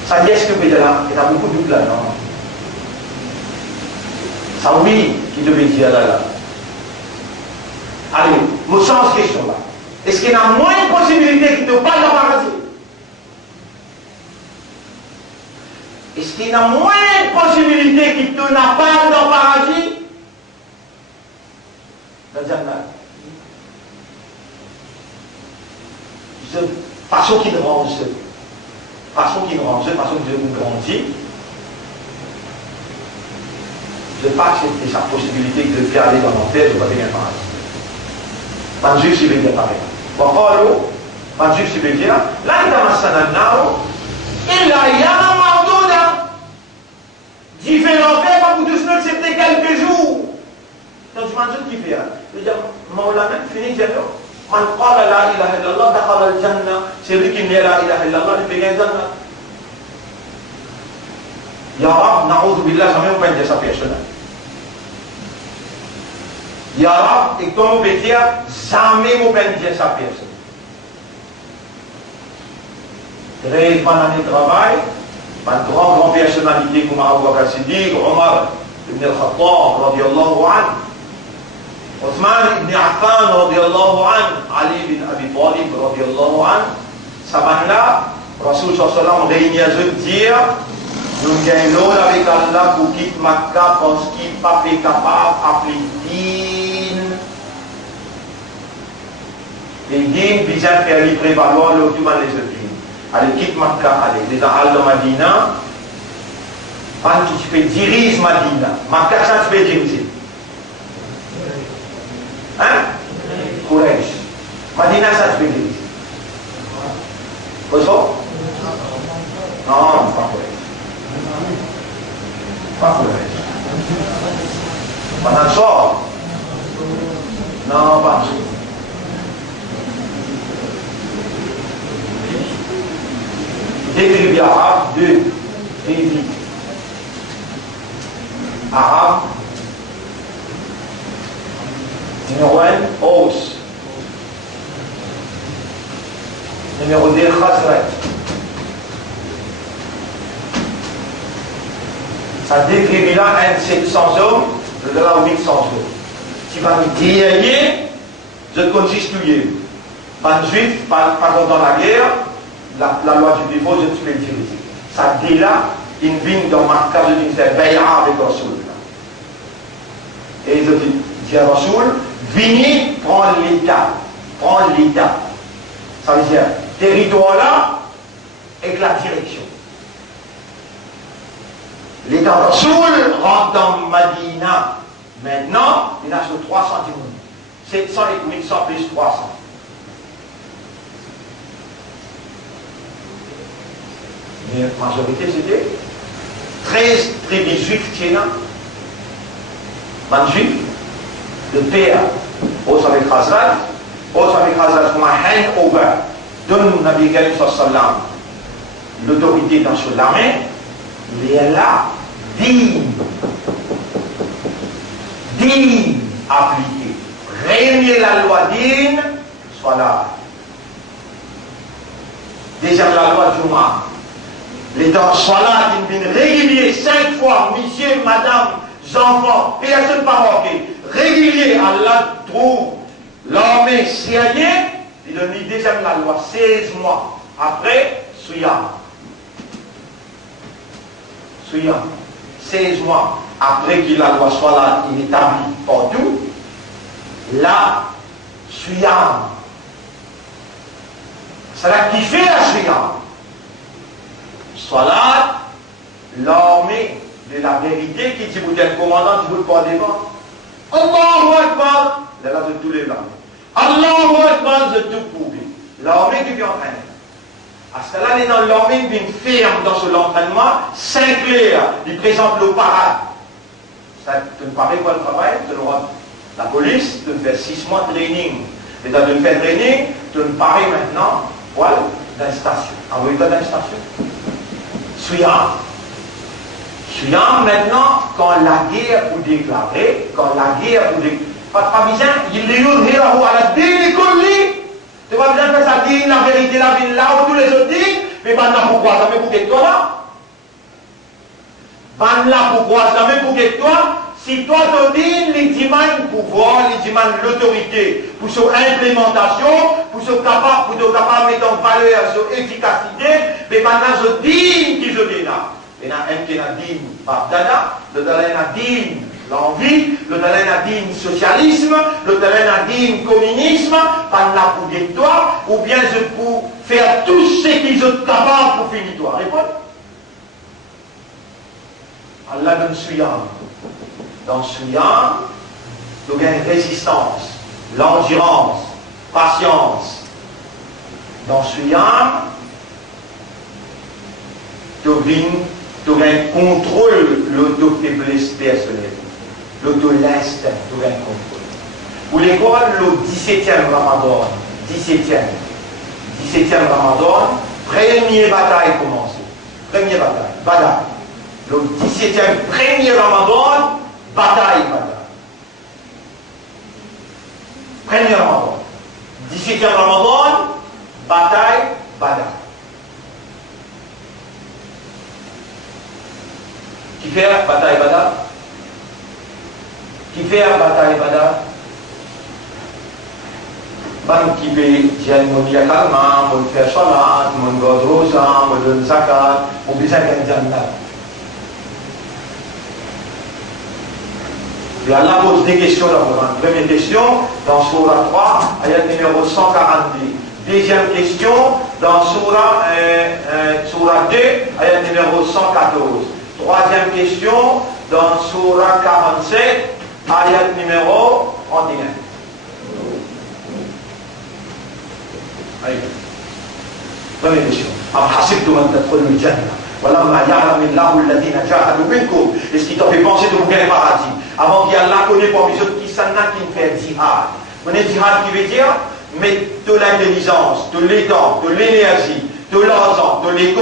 Ça dit, est-ce que vous êtes là? Il y a beaucoup de doutes là, non? Ça oui, qui devait dire là. Allez, nous changeons cette question là. Est-ce qu'il y a moins de possibilités qui te parlent dans le paradis? Est-ce qu'il y a moins de possibilités qui te parlent dans le paradis? Dans le Jannah. Façon qui range, façon qui nous grandit. Je ne vais pas accepter sa possibilité de faire aller dans l'enfer, je ne vais pas bien pareil. Pas de juif, c'est bien pareil. Pourquoi pas de juif, c'est bien là, il y a un sananao, il y a un mardouda. Différent fait, pas pour tous nous accepter quelques jours. Donc, je m'en dis qui fait. Je dis, Maulana, fini, j'ai dit, man qala la ilaha illallah, dakhala al-jannah. C'est lui qui dit la ilaha illallah, il fait gagner le jannah. Ya Rab, na'udhu billah, jamais on peut dire ça personnel. Ya Rab, et comme on peut dire, jamais on peut dire ça personne. Très bonne année de travail, une grande personnalité comme Abu Bakr Siddiq, Omar ibn al-Khattab, radiyallahu anhu, Othman ibn Affan, radiyallahu anhu, Ali ibn Abi Talib, radiyallahu anhu. Saban-là, Rasul sallallahu alayhi wa sallam réunit à eux dire, nous gagnons avec Allah pour quitter Makkah parce qu'il n'est pas capable d'appliquer. Les dîmes visent à faire les prévaloir le tout les autres. Allez, quitte Makkah, allez, les Al de Madina. Quand tu peux diriger Madina, Makkah, ça tu peux diriger. Hein? Quraish. Madina, ça tu peux diriger. Quoi ça? Non, pas Quraish. Pas Quraish. Pas Ansar. Non, pas Ansar. Des tribus arabes, deux tribus. arabe. Numéro 1, Aus. Numéro 2, Khazraj. Ça décrit là un 700 hommes, de là 800 hommes. Si vous me dites, je consiste tuer. Pas de juif, pas dans la guerre, la loi du défaut, je suis utilisé. Ça dit là, il vient dans ma case d'une faire bay'a avec Rasoul. Et je dis à Rasoul, venez prendre l'État. Prendre l'État. Ça veut dire, territoire là, avec la direction. L'État Rasoul rentre dans Madina. Maintenant, il a sur 300 monde. 700 et 800 plus 300. Mais la majorité, c'était 13 tribus juifs tchéna. Man juif, le père, autre avec Khazraj, autre avec Khazraj, comme un handover, donne Nabi Karim sallam l'autorité dans sur l'armée, il est là, digne appliqué. Régner la loi digne, soit là. Déjà la loi du Juma. Les dents soit là, qui viennent régulier 5 fois, monsieur, madame, enfants, personne pas manqué. Régulier, Allah trouve l'armée syrienne, il donne déjà la loi 16 mois. Après, Souyam. 16 mois après que la loi soit là, il est établi partout, là, Souyam. C'est là qui fait la Souyam. Soit là, l'armée de la vérité qui dit, vous êtes commandant, vous ne pas défendre. Allahu Akbar, là de tous les langues. Allahu Akbar de tout prouver. L'armée qui vient entraîner. À ce là, il est dans l'armée qui vient ferme dans son entraînement, Sinclair, il présente le parade. Ça te paraît quoi le travail? La police te fait 6 mois de training. Et dans de faire training, te paraît maintenant, voilà, dans la station. Envoyez dans la station. Souyam maintenant, quand la guerre vous déclarez, pas besoin, il est à la décollie. Tu vas bien faire ça, dit la vérité, la ville là, où tous les autres disent, mais maintenant pourquoi ça me bouquet toi là? Maintenant pourquoi ça me bouquet toi? Si toi te dis, les demandes pouvoir, les demandes l'autorité, pour son implémentation, pour son capable, de mettre en valeur, son efficacité, mais maintenant je dis qui je dis là. Il y en a un qui a dit par Dada, le Dada a dit l'envie, le Dada a dit socialisme, le Dada a dit communisme, par la pour toi, ou bien je peux faire tout ce qu'ils sont capables pour finir toi. Réponds. Allah donne Souyam. Dans Souyam, nous gagnons résistance, l'endurance, patience. Dans Souyam, tu gagnes contrôle l'auto-faiblesse personnelle, l'auto-lest, tu gagnes contrôle. Pour l'école, le 17e Ramadan, 17e Ramadan, première bataille commencée. Première bataille. Le 17e premier Ramadan, bataille. Premier Ramadan. 17e Ramadan, bataille. Qui fait bataille Badar? Qui fait bataille Badar? Ban qui fait Diane Monia Kalma, mon faire Salat, mon God Rosa, mon donne Zakat, mon bisa Ganjanda. Et Allah pose des questions dans le Coran. Première question, dans Surah 3, ayat numéro 142. Deuxième question, dans Surah 2, ayat numéro 114. Troisième question, dans Surah 47, ayat numéro 31. Allez. Première question. Est-ce qu'il t'a fait penser de vous gagner le paradis? Avant qu'il y ait Allah connaît pour les autres qui s'en a qui fait djihad. Vous connaissez djihad qui veut dire mettre de l'intelligence, de l'étang, de l'énergie, de l'argent, de l'écho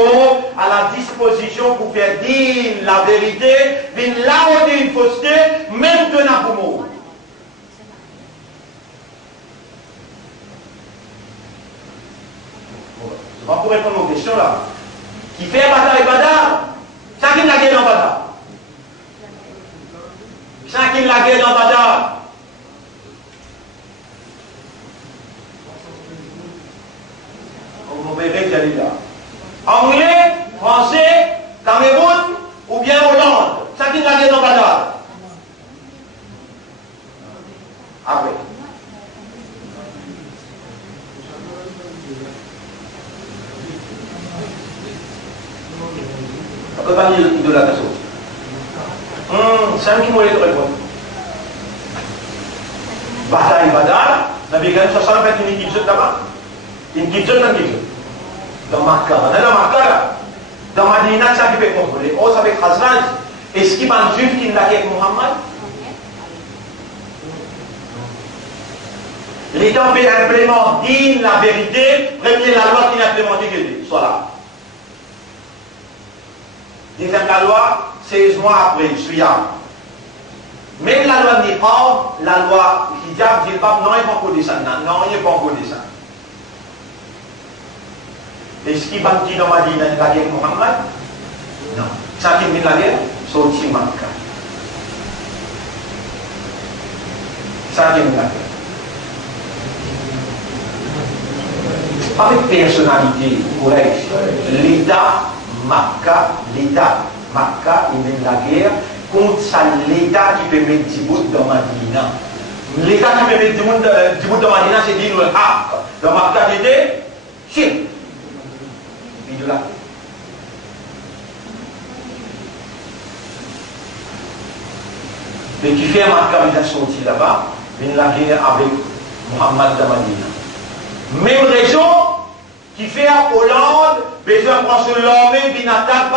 à la disposition pour faire dire la vérité, vin là où une fausseté, même de Nabumo. On va pour répondre aux questions là. Qui fait bataille Badar? Ça qui l'a guerre dans Badar. Ça qui l'a guerre dans Badar. Vous verrez qu'il est là. Anglais, Français, Cameroun ou bien Hollande. Ça qui l'a guerre dans Badar. Ah oui. On peut pas dire idolâtration. C'est un qui m'a répondre. Bataille Badar, Nabi Ghanem 60 fait une équipe là-bas. Une équipe dans Makkah. On est dans Makkah là. Dans Madina, ça qui peut contrôler. Oh, ça fait Khazraj. Est-ce qu'il y a un juif qui n'a qu'avec Muhammad? L'État peut implémenter la vérité, premier la loi qui n'a implémenté que soit là. Deuxième la loi, 16 mois après, je suis là. Même la loi Niqab, la loi hijab, jilbab, non, il n'y a pas encore descendre. Non, il n'y a pas encore descendre. Est-ce qu'il va dire dans Madina la guerre avec Muhammad? Non. Ça qui vient la guerre, c'est aussi Makkah. Ça qui vient la guerre. Avec personnalité, correcte, l'État Makkah, il mène la guerre contre l'État qui peut mettre Djibout dans Madina. L'État qui peut mettre Djibout dans Madina, c'est dit le Haq. Dans Makkah, c'était Chine. Et de là. Mais qui fait Makkah, il a sorti là-bas, il mène la guerre avec Muhammad dans Madina. Même raison qui fait à Hollande, besoin de prendre sur l'armée, d'une attaque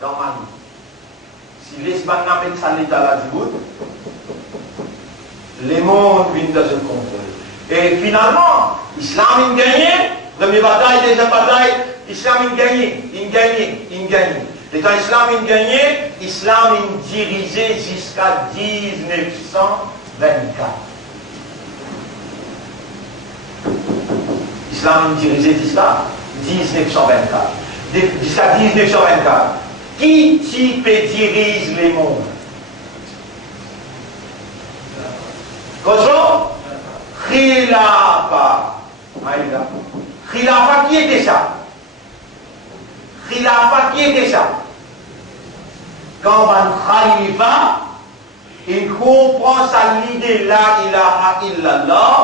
dans Mali. Si l'Espagne n'amène ça l'État là du bout, les mondes viennent dans un contrôle. Et finalement, l'Islam a gagné, première bataille, deuxième bataille, l'Islam a gagné, il gagne. L'état Islam a gagné, l'Islam a dirigé jusqu'à 1924. L'Islam a dirigé jusqu'à 1924. Jusqu'à 1924. Qui type dirige les mondes? Comment? Khilafa. Khilafa, qui était ça? Khilafa, qui était ça? Quand un khalifa, il comprend sa l'idée la ilaha illallah.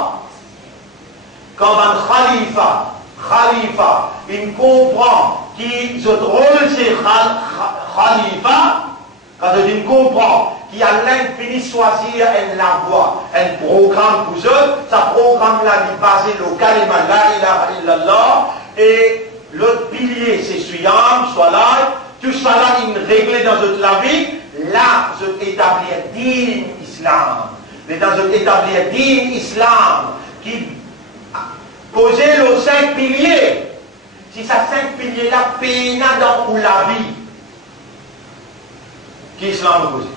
Quand un khalifa, il comprend qui ce rôle c'est khalifa, quand il comprend qu'il y a l'infini choisir la voie, un programme pour eux, ça programme là il basé le kalima la ilaha illallah, et l'autre pilier c'est suyam, soit là, tout ça là il réglé dans notre la vie, là je établir din islam, mais dans je établir din islam qui poser les 5 piliers. Si ces 5 piliers-là peinent dans la vie, qui islam nous cause?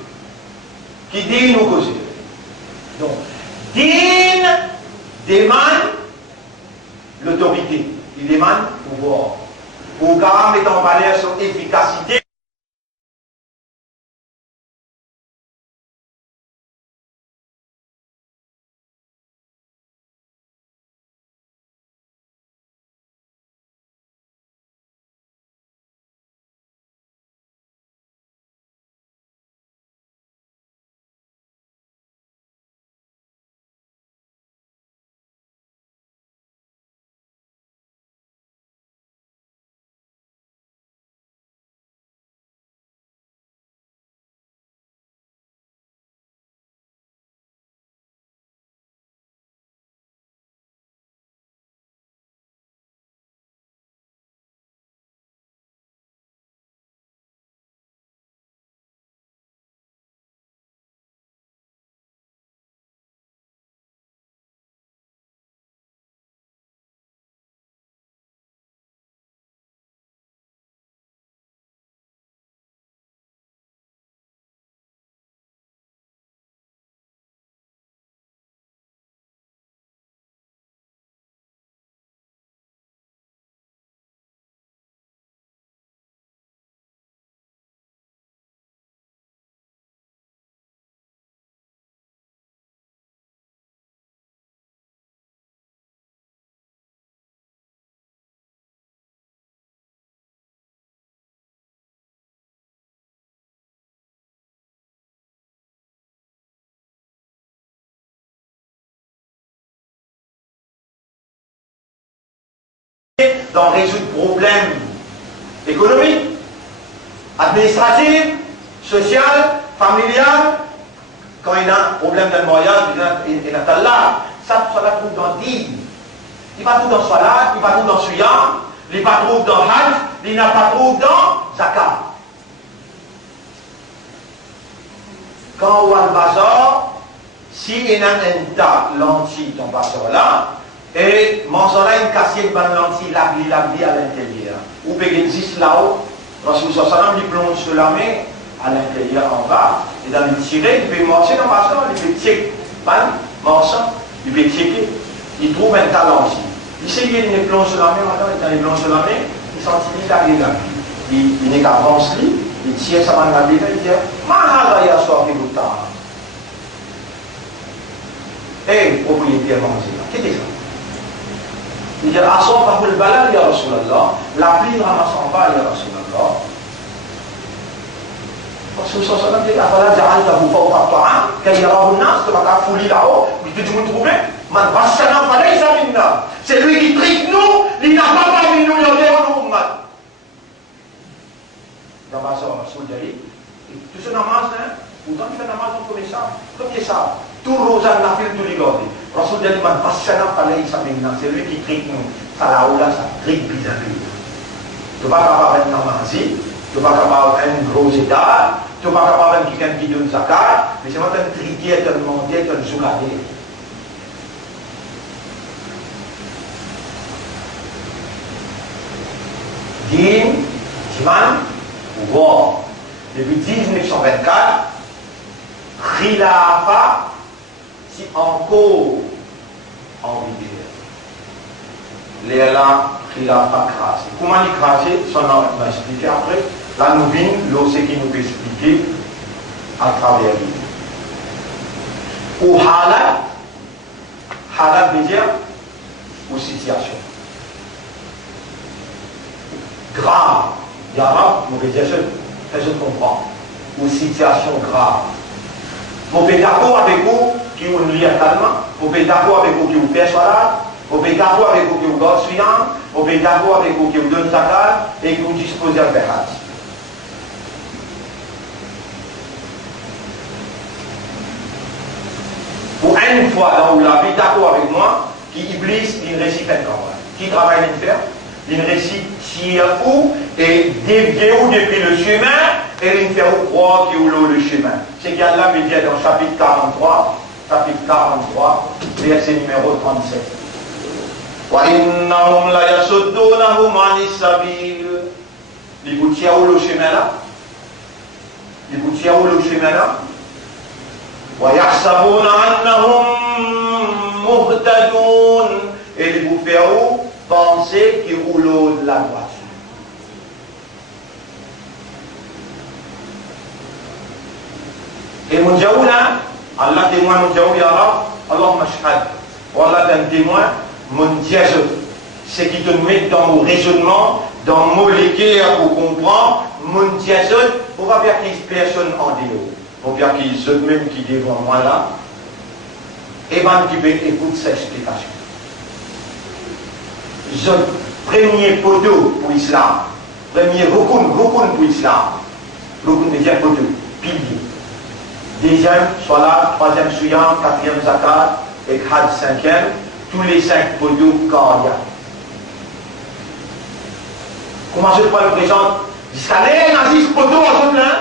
Qui dit nous cause? Donc, din demande l'autorité, il demande pouvoir. Pour mettre en valeur son efficacité. dans résoudre problèmes économiques, administratifs, sociaux, familial. Quand il y a un problème de mariage, il y a là. Ça va trouver dans dîme. Il va trouver dans salat, il va trouver dans suyam, il va trouver dans hajj, il n'a pas trouvé dans zakat. Quand on va le bazar, si il y a un tas de lentilles dans le bazar là, et manger une cassiette de lentilles, la vie à l'intérieur. Ou peut-être 10 là-haut, parce que ça il plonge sur la main, à l'intérieur en bas, et dans le tirer, il peut marcher dans le bazar, il peut tirer, marcher, il peut tirer, il trouve un tas de lentilles. Il sait qu'il y a une plonge sur la main, maintenant, il plonge sur la main, il sentit la vie là. Il n'est qu'avance lui, il tire sa main à la vie, il dit, Mahara ya soif et l'outar. Eh, propriétaire manger, qu'est-ce que c'est ça? Il dit, Assof a le balal, ya Rasulallah, la pluie ne ramasse pas, ya Rasulallah. Parce que ça dit, Afala ja'altahu fawqa ta'am, kay yarahu nas, tu vas pas fouler là-haut, puis tu me trouves, man vassana falaysa minna. C'est lui qui trique nous, il n'a pas parmi nous, il y a nous, man. Dans ma soeur, soldari, tout ce namaz, pourtant il fait namaz en premier ça, tout rosa n'a fait tout rigolé. Rasul dit, man vassana falaysa minna, c'est lui qui trique nous. Ça là-haut là, ça trique bizarre. Tu vas pas avoir un namazi, tu vas pas avoir un gros état, tu vas pas avoir quelqu'un qui donne zakat, mais c'est pas un triquet, un mondier, un jougadé. Din, Timan, War. Depuis 1924, Khilafa, si encore en vigueur. Léla, Khilafa crasé. Comment il crasé, ça on va expliquer après. La nouvine, c'est qui nous peut expliquer à travers lui. Ou halat veut dire ou situation. Grave, grave, nous veut dire je comprends. Ou situation grave. Vous êtes d'accord avec vous qui vous lit calmement, vous êtes d'accord avec vous qui vous persuadez, vous êtes d'accord avec vous qui vous gardez suivant, vous êtes d'accord avec vous qui vous donne zakat et qui vous disposez à faire. Pour une fois dans la vie, d'accord avec moi, qui Iblis, il récite un travail. Qui travaille l'enfer? Il récite tirer où et dévier où depuis le chemin et il fait croire qu'il y a le chemin. C'est qu'il y a là, me dit dans chapitre 43, verset numéro 37. Wa innahum la yasuddunahum anis sabil. Il vous tire où le chemin là? Il vous tire où le chemin là? Wa yahsabuna annahum muhtadun. Et il vous fait où? Penser qu'il roule de la droite. Et mon diaou là, Allah témoin mon diaou ya Rab, Allah mashhad. Allah est un témoin, mon diaou. C'est qui te met dans mon raisonnement, dans mon légué pour comprendre, mon diaou, pour pas faire qu'il y ait personne en déo. Pour faire qu'il y ait même qui devant moi là, et ben qui veut écouter cette explication. Premier poteau pour l'islam, premier rukun pour l'islam, rukun deuxième poteau, pilier. Deuxième, salat, troisième souyam, quatrième zakat, et hajj cinquième, tous les 5 poteaux cardia. Comment je peux le présenter? Jusqu'à les nazis, poteau en zone là,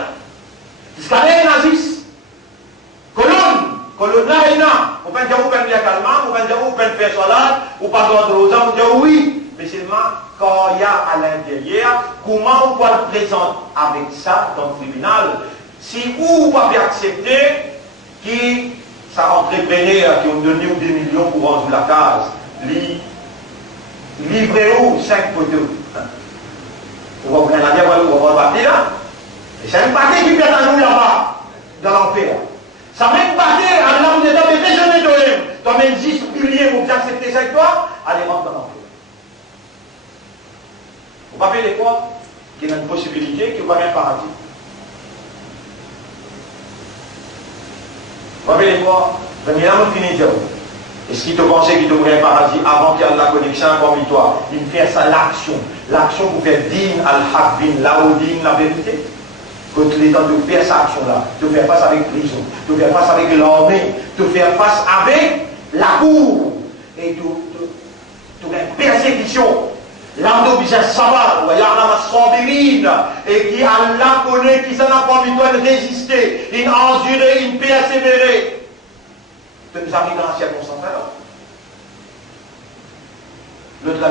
jusqu'à les nazis, colonne là et là. Vous pouvez dire où vous pouvez faire calmement, vous pouvez dire où vous pouvez faire salat, ou pas de rosa, vous dire oui. Mais seulement quand il y a à l'intérieur, comment on peut le présenter avec ça dans le tribunal? Si vous pouvez accepter qui, ça entrepreneur qui ont donné 2 millions pour rendre la case, livrez où 5 poteaux. Vous comprenez la diable, vous comprenez là? Et c'est un paquet qui perd à nous là-bas, dans l'enfer. Ça même paquet, alors vous êtes dans les déjeuners de l'homme. Toi même 10 milliers, vous acceptez ça avec toi, allez rentrer dans l'enfer. Vous ne pouvez pas quoi qu'il y a une possibilité qu'il n'y ait pas un paradis. Vous ne pouvez pas quoi? Premièrement, finir de Est-ce qu'il te pensait qu'il te voulait un paradis avant qu'il y ait la connexion parmi toi? Il fait ça l'action. L'action pour faire din al-haq, laudin, la vérité. Quand tu es temps de faire cette action-là, de faire face avec prison, de faire face avec l'armée, de faire face avec la cour, et de la persécution. L'un de bien savoir, et qui Allah connaît, qui s'en a pas mis toi de résister, il endurer, il persévérer. De nous arriver dans la circonstance là. L'autre là,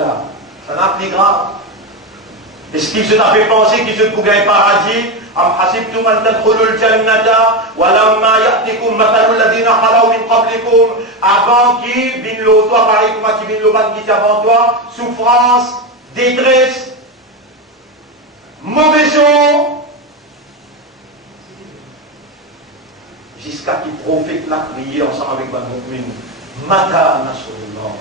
ça n'a plus grave. Est-ce qu'il se t'a fait penser qu'il se trouve un paradis? أم حسبتم أن تدخلوا الجنة ولما يأتكم مثل الذين خلوا من قبلكم avant qui vienne le toi pareil comme qui vienne le ban qui avant toi, souffrance, détresse, mauvais jour, jusqu'à qu'il prophète la prière ensemble avec Banu Mu'min. Mata Nasrullah.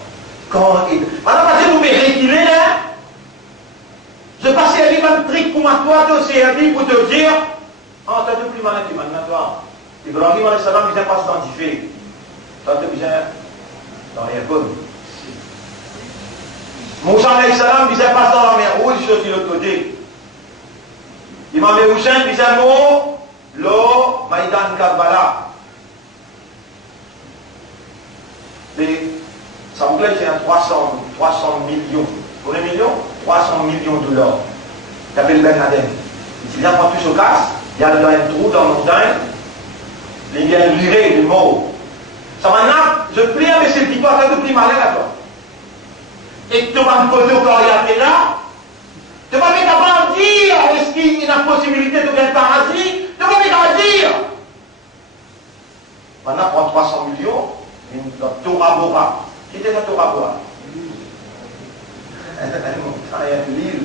Quand il... Madame, vous pouvez retirer là. Je passais à l'imam trick pour ma toi, de servir pour te dire, ah, t'as de plus malin du maintenant, toi. Ibrahim alayhi salam, il pas s'identifier. T'as de bien dans les bonnes. Moussa alayhi salam, il passe dans la mer rouge, je suis de l'autre côté. Imam Hussein, il disait mot, l'eau, Maïdan Karbala. Mais, ça vous plaît, c'est un 300 millions. Pour les millions 300 millions de dollars. Il appelle Ben Laden. Il vient prendre tout ce casse, il y a un trou dans la montagne, il vient lirer, il est mort. Ça maintenant, je prie avec cette victoire, tu es plus malin à toi. Et tu vas me poser au corps et là, tu vas me capable de dire, est-ce qu'il y a une possibilité de gagner paradis? Tu vas me capable de dire. Maintenant, prends 300 millions, une Torah Bora. Qui était la Torah Bora? L'île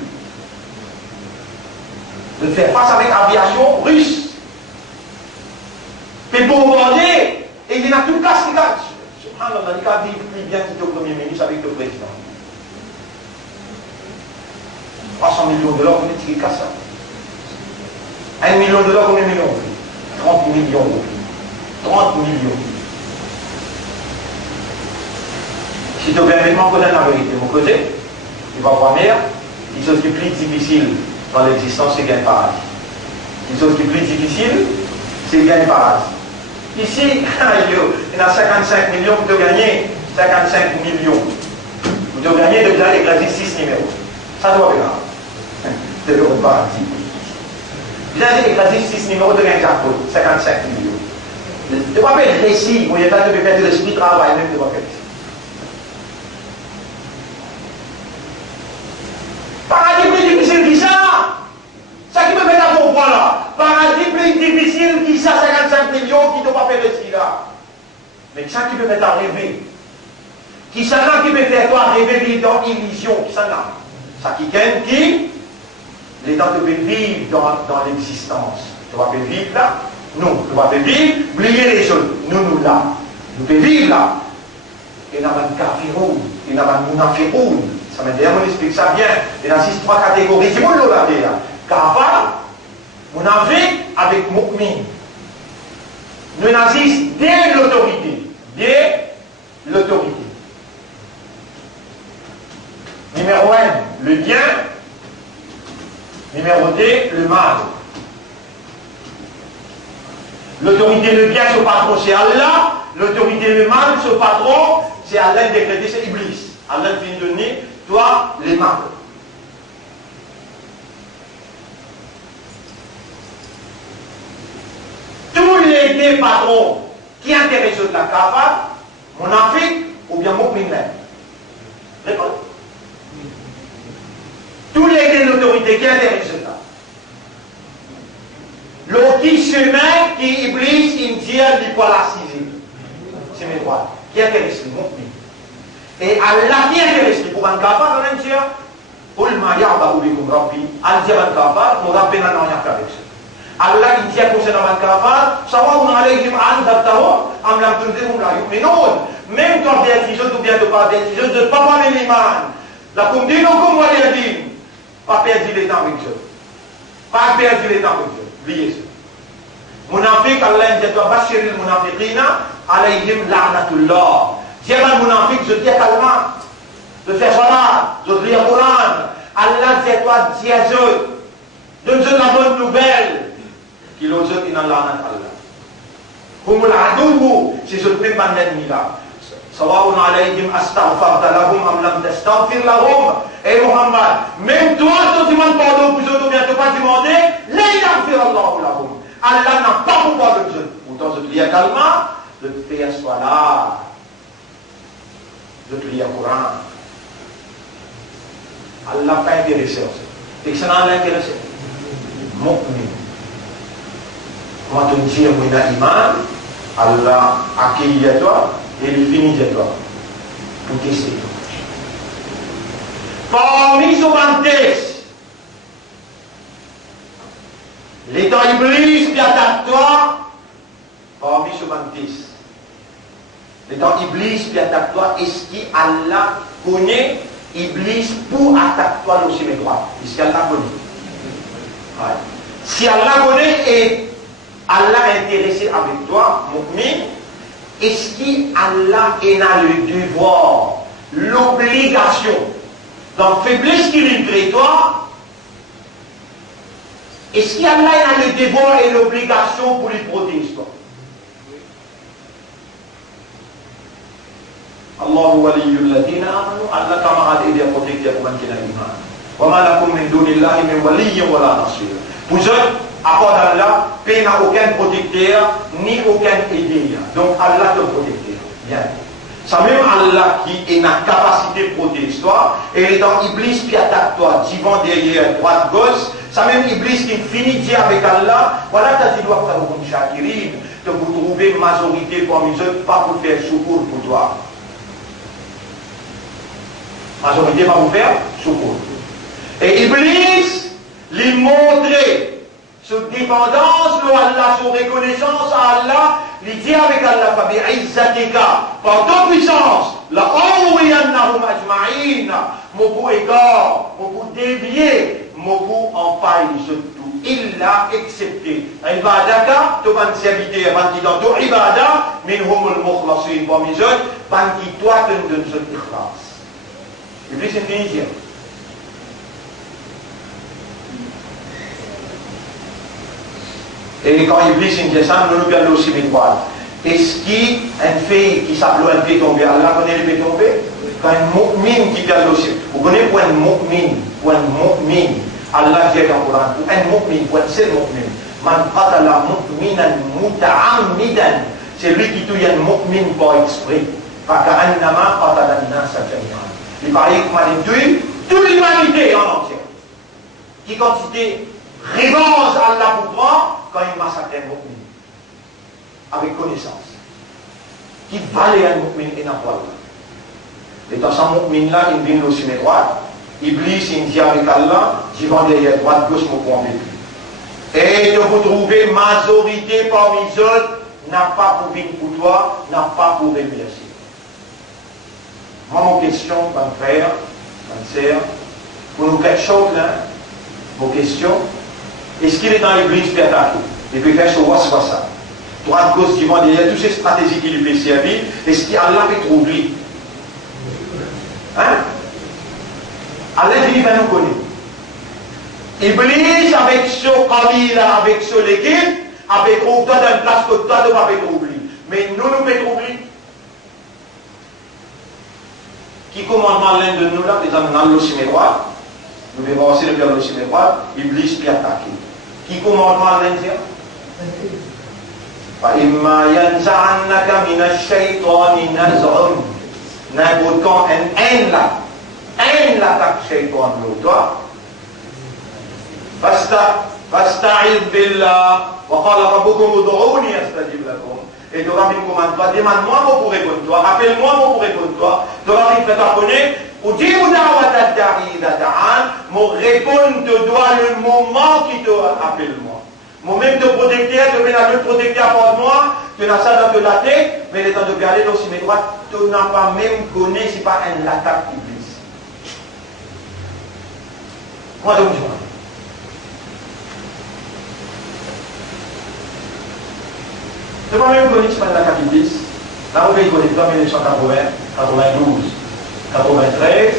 de faire face avec l'aviation russe, puis bombarder, et il y a tout casse qui casse. Subhanallah, il a dit plus bien qu'il était au Premier ministre avec le président. 300 millions de dollars, on est casse ça. 1 million de dollars, combien de millions? 30 millions. 30 millions. Si tu veux vraiment connaître la vérité, mon côté, il va voir mère, les choses qui sont plus difficiles dans l'existence, c'est gagner paradis. Les choses qui sont plus difficiles, c'est gagner paradis. Ici, il y a 55 millions pour te gagner, 55 millions. Pour te gagner, déjà, il y a 6 numéros. Ça doit bien. C'est le paradis. Vous avez écrasé 6 numéros de gain jackpot, 55 millions. Tu ne peux pas faire le récit, où il y a pas de faire de l'esprit de travail, même de pas faire. Paradis plus difficile que ça. Ça qui me fait la comprendre là. Paradis plus difficile que ça, 55 millions qui ne doit pas faire récit là. Mais ça qui me fait rêver. Qui ça là qui me fait toi rêver dans l'illusion, qui ça là. Ça qui gagne qui les gens devaient vivre dans l'existence. Tu vas vivre là. Nous, tu vas vivre, oublier les choses. Nous là. Nous devons vivre là. Et nous avons un kafiroun, et nous avons un munafiroun. Ça m'a dit, on explique ça bien. Il y a 3 catégories. C'est bon le regarder là. Kafar, munafiq avec mu'min. Nous nazis dès l'autorité. Dès l'autorité. Numéro 1, le bien. Numéro 2, le mal. L'autorité, le bien, ce patron, c'est Allah. L'autorité, le mal, ce patron, c'est Allah décrété, c'est Iblis. Allah vient de donner, toi, les mal. Tous les deux patrons qui intéressent la kafar, mon Afrique ou bien mon mu'min. Répondez. Tous les deux l'autorité qui intéressent là. L'autre chemin qui Iblis, il dit, il doit la civile. C'est mes droits. Qui intéresse le mu'min. Et Allah qui intéresse pour un kafar, on a dit, pour le mariage, on va oublier comme Rabbi, on dit un kafar, mon Rabbi n'a rien fait avec ça. Allah il dit concernant un kafar, savoir alayhim an dabtahu am lam tunzirhum la yu'minun. Même toi vertigeuse ou bien de pas vertigeuse, de pas parler l'iman. La kumdinukum wa yadin. Pas perdre le temps avec Dieu. Pas perdre le temps avec Dieu. Oubliez ça. Munafiq, Allah dit, bashiril munafiqina alayhim la'natullah. Dieu m'a montré que je dis calmement, de faire salat, de lire le Coran. Allah dit toi, dis à eux, donne-eux la bonne nouvelle, qu'il ose qui n'en l'a Allah. Comme l'adou, c'est ce même ennemi là. سواء عليهم أستغفرت لهم أم لم تستغفر لهم. Et Muhammad, même toi, quand tu demandes pardon pour eux, tu ne pas demander, les yaghfir Allah lahum. Allah n'a pas pouvoir de Dieu. Pourtant, je te lis calmement, de te faire salat, de te lire le Coran. Allah n'a pas intéressé aussi. Et ça n'a pas intéressé. Mu'min. Quand on dit qu'on a iman, Allah accueille toi et il finit de toi. Pour tester. Parmi ce bantes, l'état Iblis qui attaque toi, parmi ce bantes, l'état Iblis qui attaque toi, est-ce qu'Allah connaît Iblis pour attaquer toi aussi mes droits? Est-ce qu'Allah connaît? Ouais. Si Allah connaît et Allah est intéressé avec toi, mu'min, est-ce qu'Allah a le devoir, l'obligation, dans faiblesse qu'il livre toi, est-ce qu'Allah a le devoir et l'obligation pour lui protéger toi? Allah waliyul ladina amanu, Allah camarade et des protecteurs pour qui n'a iman. Wa ma lakum min dunillahi min waliyyin wa la nasir. Pour eux, à part d'Allah, pays n'a aucun protecteur, ni aucun aidé. Donc Allah te protecteur. Bien. C'est même Allah qui est la capacité de protéger toi, et les dans Iblis qui attaque toi, divant derrière, droite, gauche, c'est même Iblis qui finit de dire avec Allah, voilà, tu as dit, dois faire un chakirin, de vous trouver majorité parmi eux, pas pour faire secours pour toi. Majorité va vous faire secours. Et Iblis lui montrer sa dépendance à Allah, sa reconnaissance à Allah, lui dit avec Allah, Fabi Izzatika, par ta puissance, la Awiyannahum Ajma'in, mon pour écart, mon pour dévier, mon pour en faille, tout. Il l'a accepté. Ibadaka, tu vas te servir, tu vas te dire, Ibada, minhumul mukhlasin, parmi eux, tu toi, tu donnes ce ikhlas. Iblis est fini. Et quand Iblis dit ça, nous nous regardons aussi mes droits. Est-ce qu'une fille qui s'appelle un pied tombé, Allah connaît le pied tombé? Quand un mu'min qui regarde aussi, vous connaissez pour un mu'min, Allah dit dans le Coran, pour un mu'min, pour un seul mu'min, man qatala mu'minan muta'ammidan, c'est lui qui tue un mu'min par exprès. Faka'annama qatala an-nasa jami'an. Il paraît que man tue toute l'humanité en entier. Qui quantité révérence à Allah pour toi quand il massacre un mu'min avec connaissance qui valait un mu'min et n'a pas et dans ce mu'min là il vient aussi mes droites Iblis il dit avec Allah j'y vais derrière droite gauche mon point et de vous trouver majorité parmi eux n'a pas pour vivre pour toi n'a pas pour remercier. Moi mon question mon frère ma sœur pour nous quelque chose là vos questions. Est-ce qu'il est dans l'église qui attaque? Il peut faire ce waswasa. Droite, gauche, divan, derrière, toutes ces stratégies qui lui fait servir, est-ce qu'Allah peut trouver? Hein? Allah dit, il va nous connaître. Iblis, avec ce kabila, avec ce l'équipe, avec autant d'une place que toi, ne va pas trouver. Mais nous, nous pouvons trouver. Qui commandement l'un de nous là, les hommes dans le droit, nous verrons aussi le verbe le droit, Iblis qui attaque. Qui commandement l'Indien? فَإِمَّا يَنْزَعَنَّكَ مِنَ الشَّيْطَانِ نَزْعٌ. N'importe quand un haine l'attaque shaitan toi. فَاسْتَعِذْ بِاللَّهِ وَقَالَ رَبُّكُمُ ادْعُونِي أَسْتَجِبْ لَكُمْ. Et Torah me commande toi, demande-moi pour répondre toi, appelle-moi pour répondre toi. Torah me fait t'appeler. Mon répondre te doit le moment qui te appelle-moi. Mon même te protecteur, te mets le protecteur pour moi, tu as ça dans ta tête, mais le temps de garder dans mes droits, tu n'as pas même connu, c'est pas un attaque Iblis. Moi, je me dis, tu n'as pas même connu, c'est pas un attaque Iblis. Là, on fait connecteur 1980, 92, 93.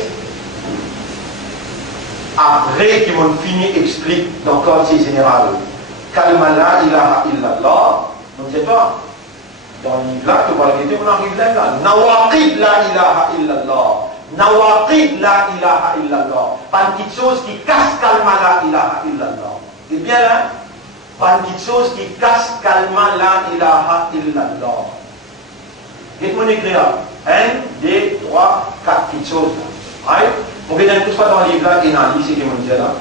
Après qu'ils m'ont fini, explique dans le Code général. Kalma la ilaha illallah. Donc c'est pas. Dans le livre là, tu vois la vérité, on arrive là. Nawaqid la ilaha illallah. Nawaqid la ilaha illallah. Pas une petite chose qui casse kalma la ilaha illallah. C'est bien là? Pas une petite chose qui casse kalma la ilaha illallah. Qu'est-ce qu'on écrit là? 1, 2, 3, 4 petites choses. Right? On va tout ça dans le livre là, et dans c'est ce qu'on dit là.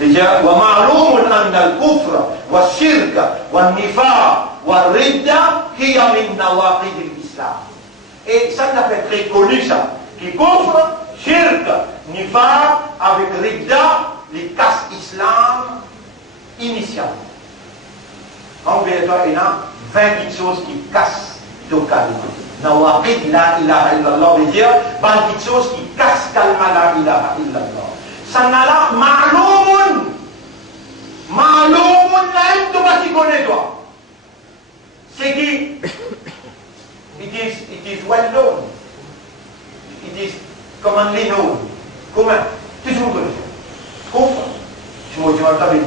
Il dit, wa ma'loum anna al-kufra, wa shirka, wa nifa, wa ridda, hiya min nawaqid al-islam. Et ça n'a fait très connu ça. Qui kufra, shirka, nifa, avec ridda, les casse islam initial. En vérité, il y a 20 petites choses qui cassent le calme. Nawaqid la ilaha illallah veut dire 20 petites choses qui cassent kalma la ilaha illallah. Ça n'a là ma'loumun. Ma'loumun là, tu vas t'y connaître toi. C'est qui? It is well known. It is commonly known. Comment? Tu joues comme ça. Kufr. Je me dis, on t'avait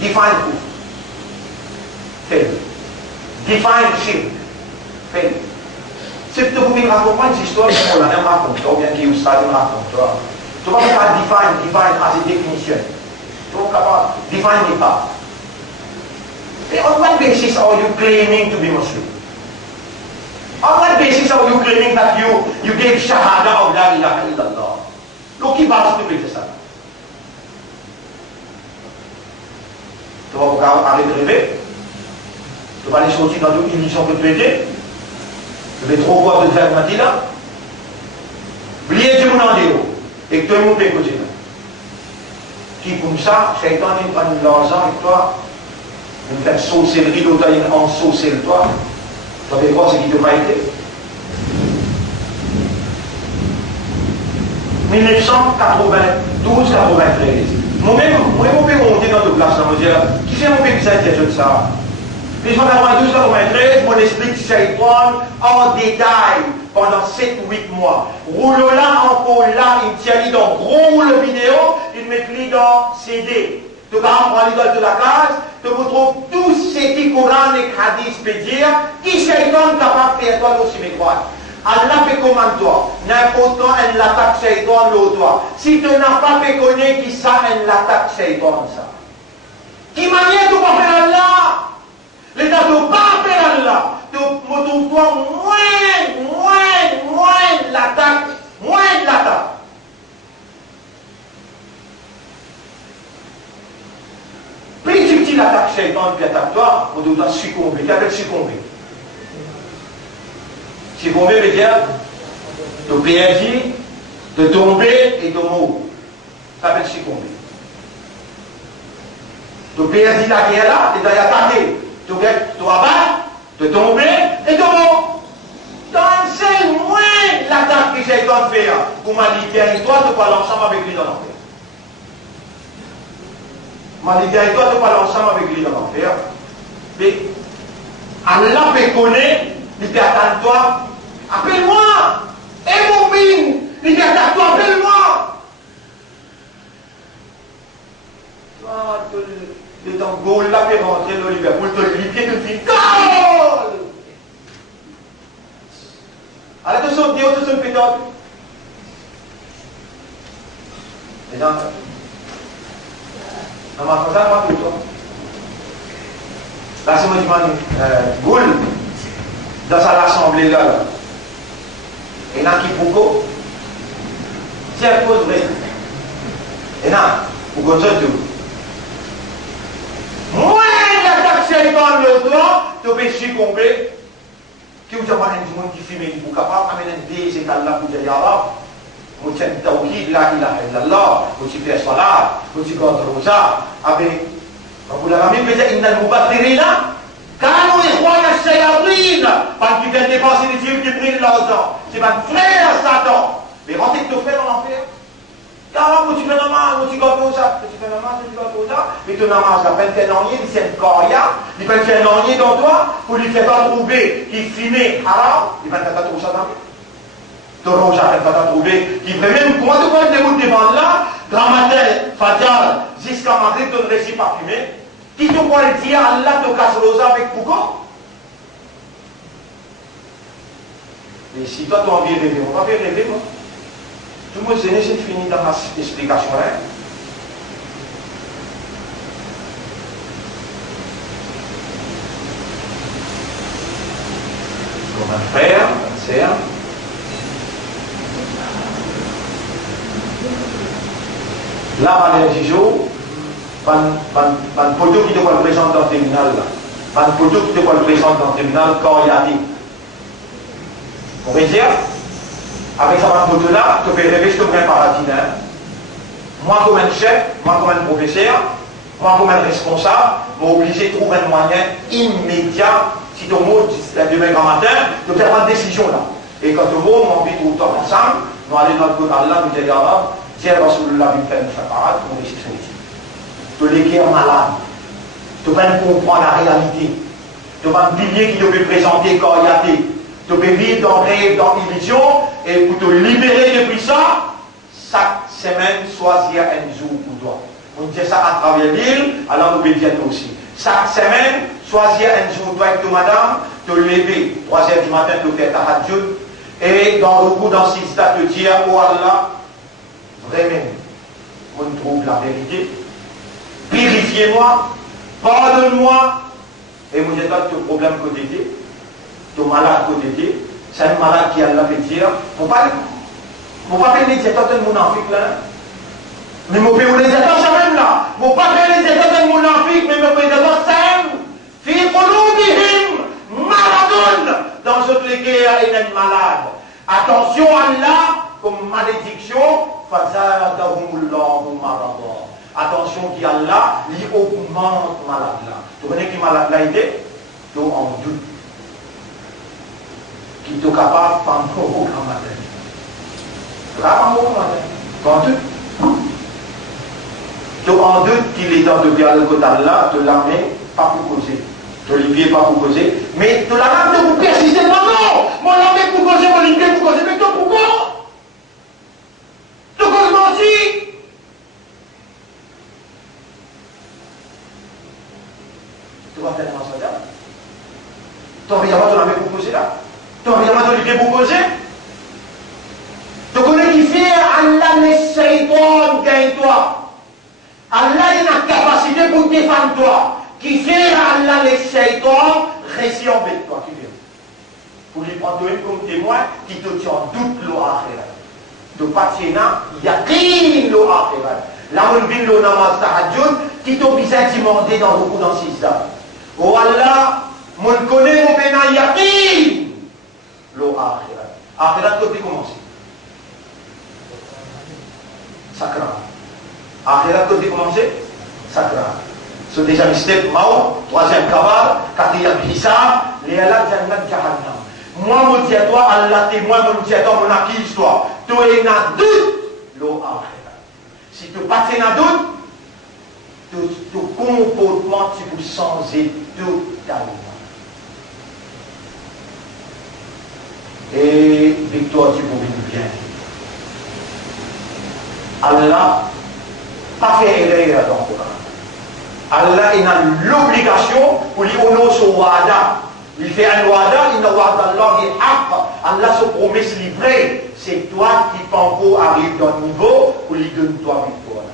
define kufr. Fail. Define shirk. Fail. C'est que vous pouvez raconter une histoire qu'on l'a même raconté, ou bien qui vous sera raconté. Tu ne vas pas define as a definition. Tu ne vas pas define pas. Et on what basis are you claiming to be Muslim? On what basis are you claiming that you gave shahada of la ilaha illallah? Look, qui base tu fais ça? Tu vas pouvoir arrêter de rêver. Tu vas aller sortir dans une illusion que tu étais. Tu vas trop voir de faire matin. Oubliez Dieu mon endéo. Et que tout le monde peut écouter. Qui comme ça, Shaitan il prend l'argent avec toi. Il fait saucer l'autre il en saucer le toi. Tu savez quoi, c'est qui te va été 1992-93. Moi-même, mon père monté dans deux places, on me dit, qui c'est mon père qui s'est dit ça? 1992-93, mon esprit qui s'est en détail pendant 7-8 mois. Roule là, encore là, il tient dans gros roule vidéo, il met dans CD. Tu vas prendre l'idole de la case, tu retrouves tous ces petits Coran et Hadith peut dire, qui c'est capable de faire toi aussi mes croix. Allah fait comment toi? N'importe quoi, elle l'attaque Shaitan l'autre toi. Si tu n'as pas fait connaître qui ça, elle l'attaque Shaitan ça. Qui manière tu vas faire Allah? L'état de pas faire Allah. Tu retrouves-toi moins l'attaque, moins l'attaque. Plus tu l'attaques Shaitan, puis attaque toi, on doit succomber. Qu'est-ce que succomber? Succomber veut dire de perdre, de tomber et de mourir. Ça veut dire succomber. De perdre la guerre là, et d'attaquer. De abattre, de tomber et de mourir. Donc c'est moins l'attaque que j'ai de faire pour ma libérer-toi de parler ensemble avec lui dans l'enfer. Ma libérer-toi de parler ensemble avec lui dans l'enfer. Mais Allah peut connaître, il peut attendre toi. Appelle-moi! Et mon bin! Il dit à toi, appelle-moi! Le temps goal là peut rentrer dans l'hiver pour te liquider tout de suite. Goal! Allez, tout son Dieu, tout son pétard. Les gens, ça m'a fait ça, pas pour toi. Là, c'est moi qui m'en goal dans l'assemblée là. Et là, qui pourquoi? C'est à cause vrai. Et là, pour qu'on se dise, moi, l'attaque Shaitan le doigt, tu peux succomber. Qui vous avez un monde qui filme, vous capable d'amener des états-là pour dire Allah. Vous tiens tawhid, la ilaha illallah, vous faites salat, vous faites rosa. Avec, vous l'avez mis, peut-être, il n'a pas tiré là. Quand on est roi de Shayatin, parce qu'il vient dépenser les yeux qui brillent là-dedans, c'est mon frère Satan. Mais rentrez que tu fais dans l'enfer. Quand tu fais namaz, tu gâteau ça, tu fais namaz, tu gâteau ça, et ton namaz, la peine fait non, il s'est coria, il peut faire non dans toi, pour lui faire pas trouver qu'il finit haram, il va pas trouver ça dans lui. Ton rouge n'a pas trouvé, qui fait même, comment tu vois des bouts devant là, grand matin, fajar, jusqu'à Madrid, ton récit parfumé, qui te voit le dire, Allah te casse rosa avec pourquoi? Et si toi tu as envie de rêver, on va faire rêver, moi. Tout le monde c'est fini dans ma explication là. Comme un frère, une sœur. Là, Valérie Gijo, une photo qui te voit le présenter dans le tribunal là. Une photo qui te voit le présenter dans le tribunal quand il a dit. On va dire, avec cette photo-là, tu fais rêver, je te prends un paradis. Moi, comme un chef, moi, comme un professeur, moi, comme un responsable, je suis obligé de trouver un moyen immédiat, si tu mot demain grand matin, de faire une décision là. Et quand tu mot, on envie tout le temps ensemble, nous allons dans le côté d'Allah, nous disons, tiens, Rasulullah, nous faisons une chaparade, on est ici. Tu l'éclaires malade. Tu vas comprendre la réalité. Tu vas un pilier qui te peut présenter quand il y a des. Tu peux vivre dans rêve, dans l'illusion, et pour te libérer depuis ça, chaque semaine, choisir un jour pour toi. On dit ça à travers l'île, alors nous dire aussi. Chaque semaine, choisir un jour, toi avec ta madame, te lever, 3h du matin, te faire ta hadjoud, et dans le coup, dans 6 dates, te dire, oh Allah, vraiment, on trouve la vérité, purifiez-moi, pardonne-moi, et vous dites, tu as problème que tu étais. Tu es malade côté, c'est un malade qui a la dire. Faut pas venir dire toi mon monafik là. Mais mon père les attend jamais là. Faut pas venir dire toi mon monafik, mais mon père d'abord c'est fi qulubihim maradun. Dans ce truc il y a un malade. Attention à Allah comme malédiction, fazadahumullahu marada. Attention qui Allah, il augmente malade là. Tu connais qui malade là était? Tu en doute. Qui est capable de faire au grand matin. Là, au grand matin. Quand tu en doute qu'il est temps de faire le côté là, de l'armée, pas pour causer. De l'olivier, pas pour causer. Mais de la rame de vous persister, non! Mon armée pour causer, mon olivier pour causer. Mais toi, pourquoi? Tu causes menti! Tu vas faire un soldat? Tu vas voir ton armée pour causer là? Tu as rien de proposé. Tu connais qui fait Allah les shaitan gagne toi. Allah a la capacité pour défendre toi. Qui fait Allah les shaitan récit en bête toi qui vient. Pour lui prendre comme témoin qui te tient en doute l'eau akhirat. De patina, yaqin l'eau akhirat. Là on vient le namaz tahajjud qui t'oblige à demander dans le coup dans 6 dates. Oh Allah, mon connaît mon pénal yaqin. L'eau akhirat. Akhirat tu peux commencer. Sakra. Akhirat tu peux commencer. Sakra. So déjà le step maut, 3e kabar, 4e hisab, les Allah jannat jahannam. Moi mon dis à toi, Allah témoin, mon dis à toi, mon acquis toi. Tu es na doute, l'eau akhirat. Si tu passes na doute, ton comportement tu peux changer totalement. Et victoire tu peux vivre bien. Allah pas fait erreur dans le Coran. Allah il a l'obligation pour lui honorer son wada. Il fait un wada, il a wada Allah, il Allah se promet livré. C'est toi qui pas encore arrive dans le niveau pour lui donner toi victoire.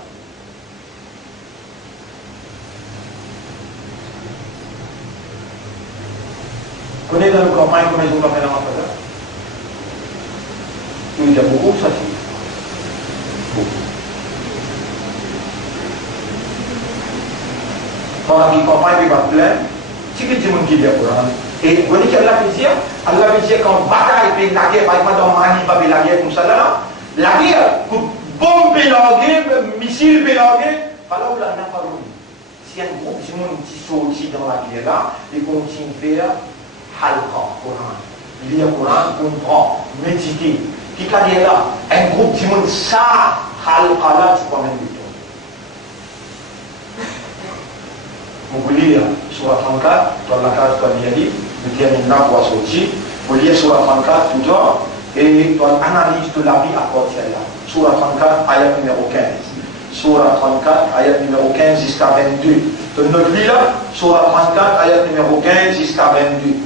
Vous connaissez dans le campagne comment ils ont fait dans la phase? Il y a beaucoup de ça. Quand la campagne va plein, c'est que Dieu qui vient pour et vous voyez qu'Allah veut dire quand bataille et la guerre, par exemple dans Mali, va la guerre comme ça là, la guerre, bombe et la guerre, missile et la guerre, alors là, n'a pas de si un groupe de monde qui sortit dans la guerre là, ils continuent à faire halqa, Coran. Lire le Coran, comprendre, méditer. Qui est là, un groupe de monde ça, Khalqala, tu crois même du temps. Vous pouvez lire sur la 34, dans la case de Miali, nous terminons là pour sortir. Vous lire sur la 34 tout temps, et dans l'analyse de la vie à partir de là. Sur la 34, ayat numéro 15. Sur la 34, ayat numéro 15 jusqu'à 22. Donc notre vie là, sur la 34, ayat numéro 15 jusqu'à 22.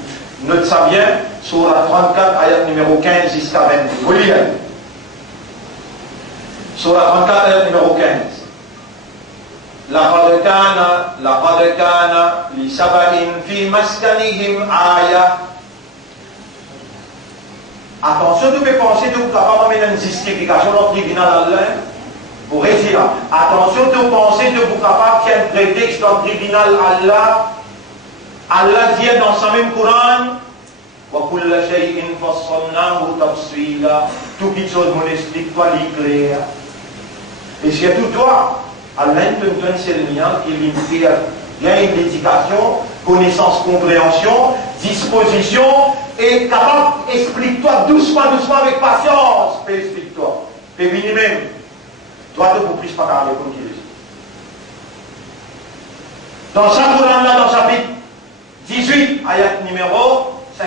Note ça bien, sur la 34, ayat numéro 15 jusqu'à 22. Vous lire. Sur la 34, ayat numéro 15. لقد كان لسبأ في مسكنهم آية. Attention, tu peux penser que tu ne vas pas mener une justification dans le tribunal Allah. Pour réussir. Attention, tu peux penser que tu ne vas pas faire un prétexte dans le tribunal Allah. Allah dit dans son même Coran, وَكُلَّ شَيْءٍ فَصَّلْنَاهُ تَفْصِيلًا. Tout quelque chose, mon explique, toi, l'éclair. Et surtout, toi, Allah te donne ce lien qui y a une éducation, connaissance, compréhension, disposition, et capable, explique-toi doucement avec patience. Puis explique-toi. Puis venez même. Toi, tu ne peux plus pas parler comme tu le dis. Dans ce Coran-là, dans chapitre 18, ayat numéro 52-53,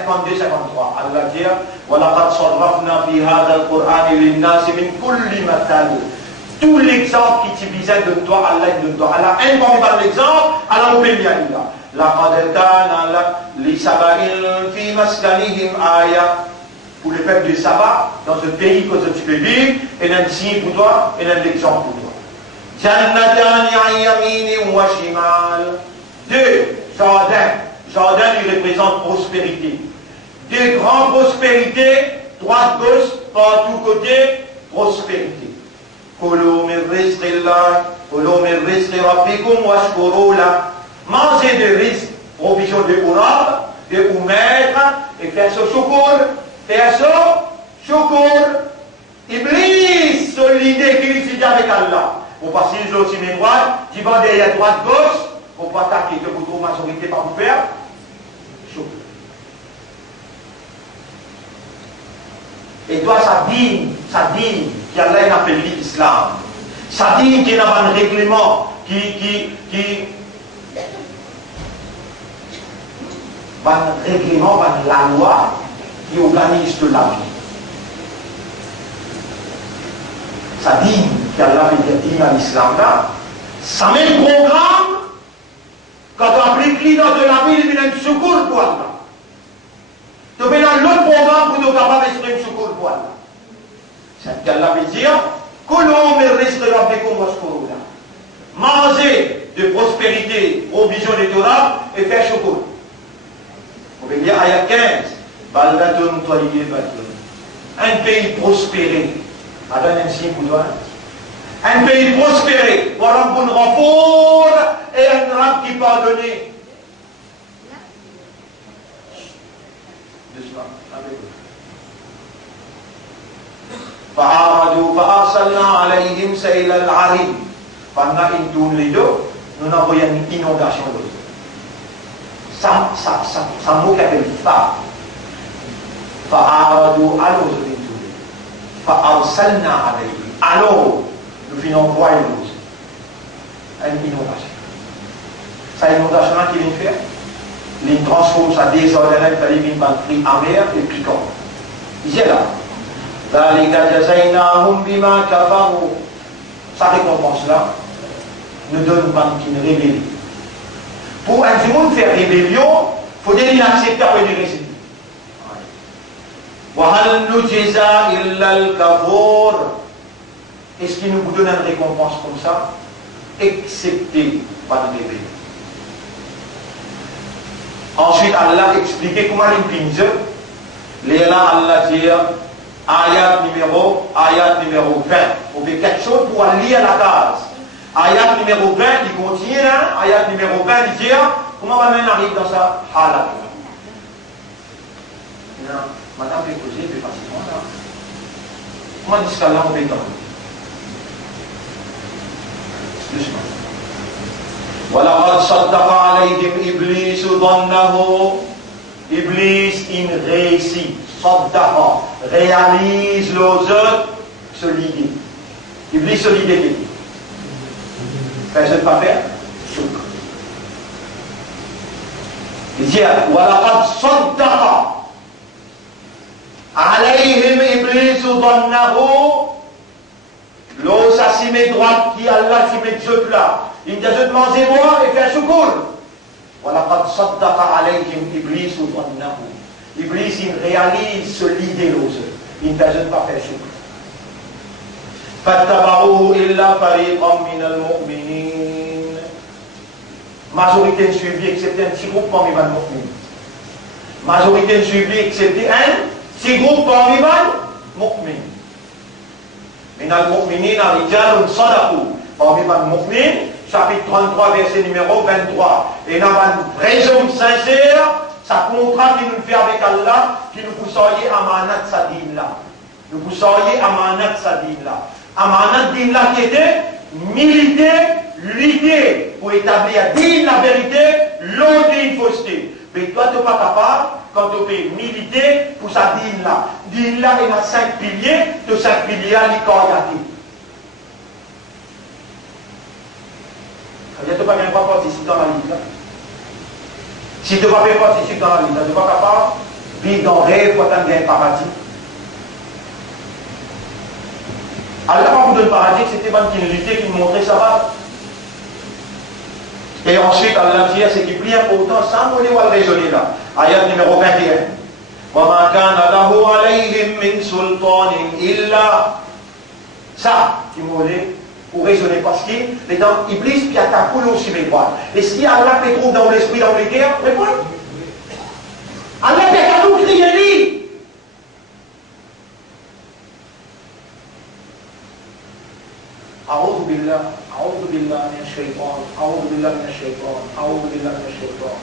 Allah dit وَلَقَدْ صَرَّفْنَا فِي هَذَا الْقُرْآنِ لِلنَّاسِ مِنْ كُلِّ مَثَلٍ. Tout l'exemple qui t'utilisait de toi, Allah de toi. Allah informé par l'exemple, Allah obéit à Allah. لَقَدْ كَانَ لِسَبَإٍ فِي مَسْكَنِهِمْ آيَةٌ. Pour le peuple de Saba, dans ce pays que tu peux vivre, et un signe pour toi, et un exemple pour toi. جَنَّتَانِ عَنْ يَمِينٍ وَشِمَالٍ. Deux jardins. Jardin lui représente prospérité. Deux grandes prospérités, droite, gauche, par tous côtés, prospérité. Manger de risque, provision de Ourab, de Oumettre, et faire ce chocolat, faire ce chocolat. Iblis, c'est l'idée qu'il utilise avec Allah. Pour passer les autres sur droite, tu vas derrière droite, gauche, pour pas attaquer que vous trouvez majorité par vous faire. Chocolat. Et toi, ça dit qu'Allah a fait l'islam. Ça dit qu'il y a un règlement la loi qui organise de la vie. Ça dit qu'Allah fait à l'islam là. Ça met le programme, quand on applique l'idée de la vie, il y a un secours pour Allah. Tu peux dans l'autre programme pour nous capables d'exprimer un secours pour Allah. C'est qu'Allah veut dire, manger de prospérité, provision de Torah et faire chocolat. Vous pouvez dire, ayat 15, un pays prospéré. Adam un signe pour toi. Un pays prospéré, voilà un bon renfort et un rab qui pardonne. Doucement, avec vous. فأرسلنا عليهم سيل العرم. Pendant une tourne les deux, nous avons une inondation de l'eau. Ça mot qui appelle fa. فأرادوا alors une tourne. فأرسلنا عليهم. Alors, nous finissons envoyer l'eau. Une inondation. Cette inondation qui vient faire, il transforme sa désordonnée, il devient un fruit amer et piquant. Il est là. Sa récompense-là nous donne une rébellion. Pour un monde faire rébellion, il faut qu'il accepte après de réciter. Est-ce qu'il nous donne une récompense comme ça? Excepté par le rébellion. Ensuite, Allah a expliqué comment il pince. Là, Allah dit ayat numéro 20. On fait quelque chose pour lire la case. Ayat numéro 20, il continue là. Ayat numéro 20, il dit comment on arrive dans ça? Halal. Madame peut poser plus facilement là. Comment dit-ce qu'Allah on fait comme doucement. وَلَقَدْ صَدَّقَ عَلَيْهِمْ إِبْلِيسُ ظَنَّهُ. Iblis, il réussit. Saddaqa, réalise les autres ce l'idée. Iblis se lit des je ne pas faire souk. Il dit وَلَقَدْ صَدَّقَ عَلَيْهِمْ إِبْلِيسُ ظَنَّهُ. L'eau, ça s'y met droite, qui Allah s'y met de là. Il dit de manger moi et faire soukoul. وَلَقَدْ صَدَّقَ عَلَيْهِمْ إِبْلِيسُ ظَنَّهُ. Iblis, il réalise ce l'idée l'ose. Il ne peut pas faire soukoul. فَاتَّبَعُوهُ إِلَّا فَرِيقًا مِنَ الْمُؤْمِنِينَ. Majorité de suivi, excepté un petit groupe parmi les mu'minin. Majorité de suivi, excepté un petit groupe parmi les mu'minin. من المؤمنين رجال صدقوا. Parmi les mu'minin, chapitre 33, verset numéro 23. Et dans un vrai homme sincère, ça contrat qui nous fait avec Allah, qui nous pousseriez à manat sa dîne là. Nous pousseriez à manat sa dîne là. Amanat din là qui était militer, lutter pour établir din la vérité, l'autre din fausseté. Mais toi, tu n'es pas capable, quand tu fais militer pour sa din là. Din là, il a 5 piliers, de 5 piliers, il y a les corps. Tu n'es pas bien participer dans la vie là. Si tu ne vas pas participer dans la vie là, tu n'es pas capable de vivre dans le rêve pour atteindre un paradis. Allah va vous donner le paradis, c'était Ban qui nous luttait, qui nous montrait ça va. Et ensuite, Allah dit, c'est qui est plus important, sans nous le raisonner là. Ayat numéro 21. وَمَا كَانَ لَهُ عَلَيْهِمْ مِنْ سُلْطَانٍ إِلَّا. Ça, qui m'aulait, pour raisonner, parce qu'il est dans Iblis, puis attaque pour aussi mes poids. Est-ce qu'il y a Allah qui trouve dans l'esprit, dans les guerres? Réponds. Allah qui a tout crié lui. أعوذ بالله من الشيطان أعوذ بالله من الشيطان أعوذ بالله من الشيطان.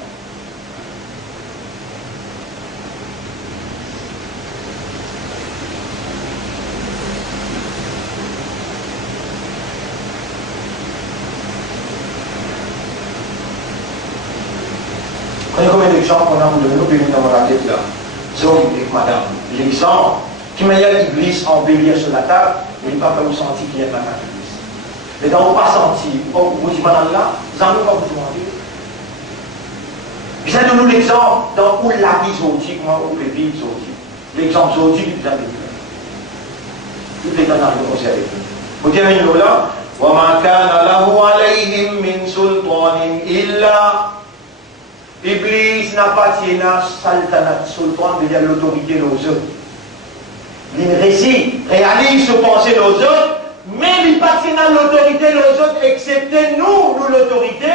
Prenez combien d'exemples qu'on a vous donné, nous pouvons dans la tête là. Zone avec madame. L'exemple qui m'a dit Iblis embellir sur la table, mais il n'a pas vous sentir qu'il y a de la table. Mais dans vos pas senti, vous dites madame là, vous n'en avez pas vous demander. Bien de nous l'exemple dans où la vie zotique, comment on peut vivre zotique. L'exemple zotique, vous avez dit. Tout est dans le conseil avec vous. Vous dites là, وَمَا كَانَ لَهُ عَلَيْهِمْ مِنْ سُلْطَانٍ إِلَّا. Iblis n'a pas tienné sultanat, sultan veut dire l'autorité aux autres. Il réalise ce pensée aux autres, mais il pas tienné l'autorité aux autres, excepté nous l'autorité,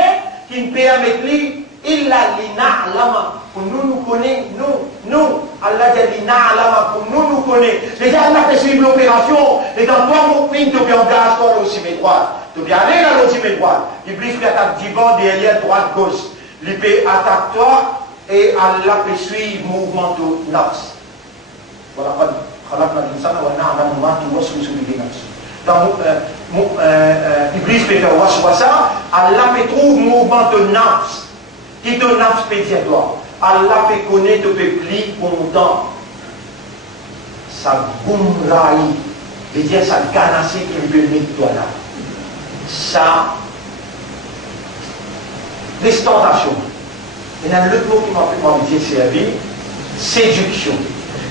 qui ne permet lui, il a l'ina'lama, pour nous connaissons, nous, Allah dit l'ina'lama, pour nous connaissons. Déjà, Allah fait suivre l'opération, et dans toi, mon film, tu peux engager toi aussi mes droites. Tu peux aller dans l'autre mes droites. Iblis peut attaquer divan derrière, droite, gauche. Il peut attaquer toi et Allah peut suivre le mouvement de nafs. Voilà, Iblis peut faire waswasa, Allah peut trouver le mouvement de nafs. Qui de nafs peut dire toi? Allah peut connaître le peuple content. Ça boumraï, veut dire ça ganasse qui peut mettre toi là. Ça. L'extentation. Il y a un autre mot qui m'a dit servir, séduction.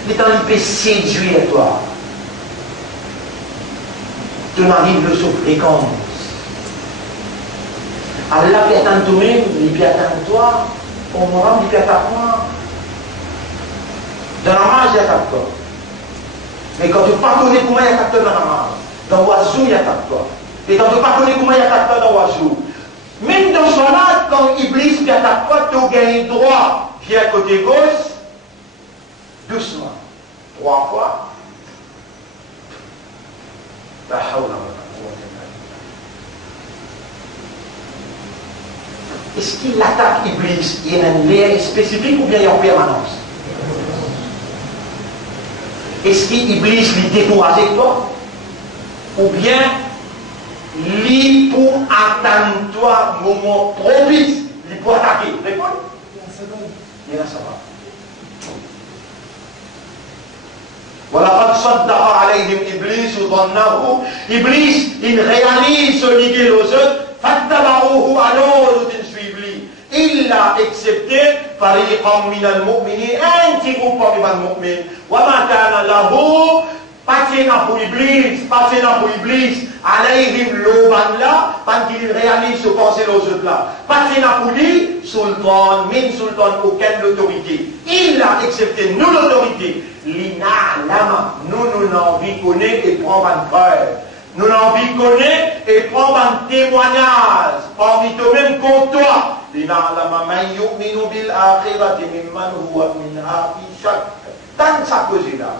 Il peut séduire toi. Tu n'arrives le sous fréquence. Allah peut attendre toi-même, il peut attendre toi. Au moment il peut attendre toi. Dans la marge, il attaque toi. Mais quand tu ne pas connais comment il attaque toi dans la marge, dans l'oiseau, il attaque toi. Et quand tu ne pas connais comment il attaque toi dans l'oiseau, même dans ce là, quand Iblis ne t'attaque pas, tu gagnes droit. Viens côté gauche, doucement. 3 fois. Est-ce qu'il attaque Iblis? Il y a un lien spécifique ou bien il y a en permanence? Est-ce qu'Iblis lui décourage avec toi? Ou bien lui pour attendre toi moment propice, lui pour attaquer. Réponds. Il y a ça va. Voilà, قد صدق عليهم إبليس ظنه. Iblis, il réalise ce l'idée aux autres. فاتبعوه alors ils suivent lui. Il a accepté فريقا من المؤمنين un petit groupe parmi les mu'mins. وما كان له Patina pour Iblis, alayhim l'oban là, quand il réalise ce pensée aux autres là. Patina pour lui, sultan, aucune autorité. Il a accepté nous l'autorité. L'ina lama, nous n'envie connaître et prendre un frère. Nous n'envie connaître et prendre un témoignage. Parmi toi-même contre toi. L'ina lama man yu'minu bil akhirati mimman huwa minha fi shak. Tant ça cause là.